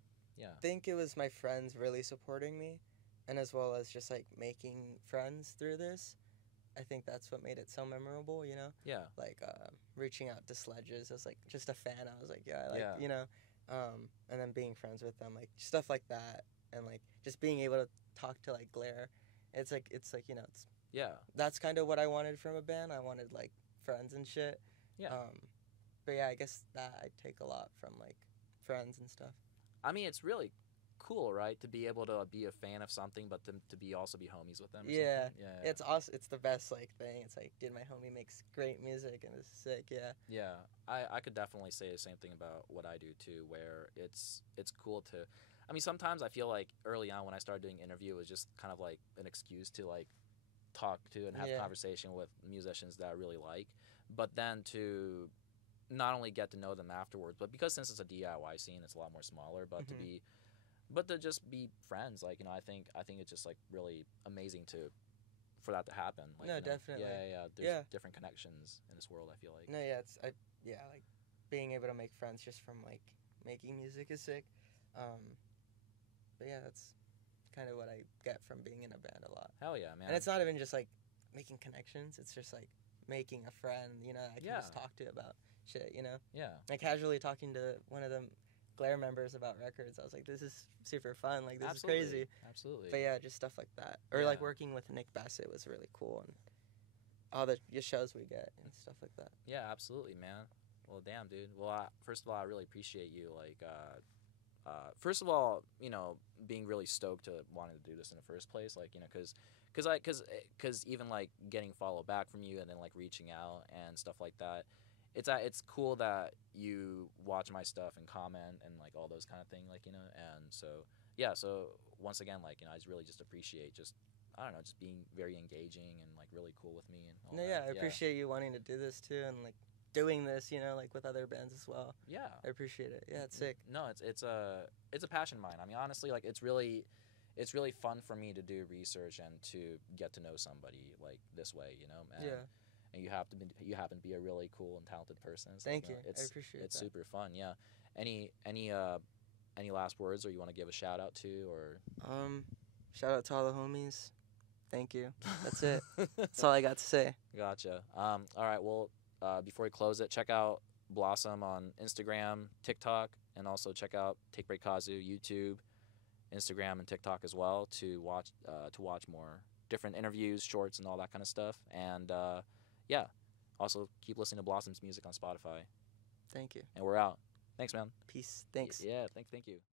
think it was my friends really supporting me, and as well as just like making friends through this. I think that's what made it so memorable, Yeah. Like reaching out to Sledges as like just a fan. I was like, yeah, I like and then being friends with them, like stuff like that, and like just being able to talk to like Glare. It's like it's Yeah. That's kind of what I wanted from a band. I wanted like friends and shit. Yeah. But yeah, I guess that I take a lot from like friends and stuff. I mean, it's really cool, right? To be able to be a fan of something, but to be also be homies with them. Or Yeah. something. Yeah. It's awesome. It's the best like thing. It's like, dude, my homie makes great music and it's sick. Yeah. Yeah. I could definitely say the same thing about what I do too, where it's cool to. I mean, sometimes I feel like early on when I started doing interview, it was just kind of like an excuse to like talk to and have conversation with musicians that I really like, but then to not only get to know them afterwards, but because since it's a DIY scene, it's a lot more smaller, but to just be friends, like, I think it's just like really amazing for that to happen. Like, No, definitely. Yeah. There's different connections in this world, I feel like. No, yeah, like being able to make friends just from like making music is sick. But yeah, that's kind of what I get from being in a band a lot. Hell yeah, man. And it's not even just like making connections, it's just like making a friend, I can just talk to about shit, you know? Yeah. Like, casually talking to one of the Glare members about records, I was like, this is super fun. Like, this is crazy. Absolutely. But yeah, just stuff like that. Or like working with Nick Bassett was really cool, and all the shows we get and stuff like that. Yeah, absolutely, man. Well, damn, dude. Well, first of all, I really appreciate you. Like, first of all, you know, being really stoked to wanting to do this in the first place. Like, you know, because even like getting follow back from you and then like reaching out and stuff like that. It's cool that you watch my stuff and comment and like all those kind of thing, like, you know, and so yeah, so once again, like, you know, I really just appreciate I don't know, just being very engaging and like really cool with me and all that. Yeah, I appreciate you wanting to do this too, and like doing this, you know, like with other bands as well. Yeah, I appreciate it. Yeah, it's sick. No, it's a passion of mine. I mean, honestly, like it's really fun for me to do research and to get to know somebody like this way, you know. And, yeah. And you happen to be a really cool and talented person. So, Thank you. I appreciate it. It's super fun. Yeah. Any last words, or you want to give a shout out to, or? Shout out to all the homies. Thank you. That's it. That's all I got to say. Gotcha. All right. Well, before we close it, check out Blossom on Instagram, TikTok, and also check out TakeBreakKazu YouTube, Instagram, and TikTok as well to watch more different interviews, shorts, and all that kind of stuff. And yeah, also keep listening to Blossom's music on Spotify. Thank you. And we're out. Thanks, man. Peace. Thanks. Yeah, thank you.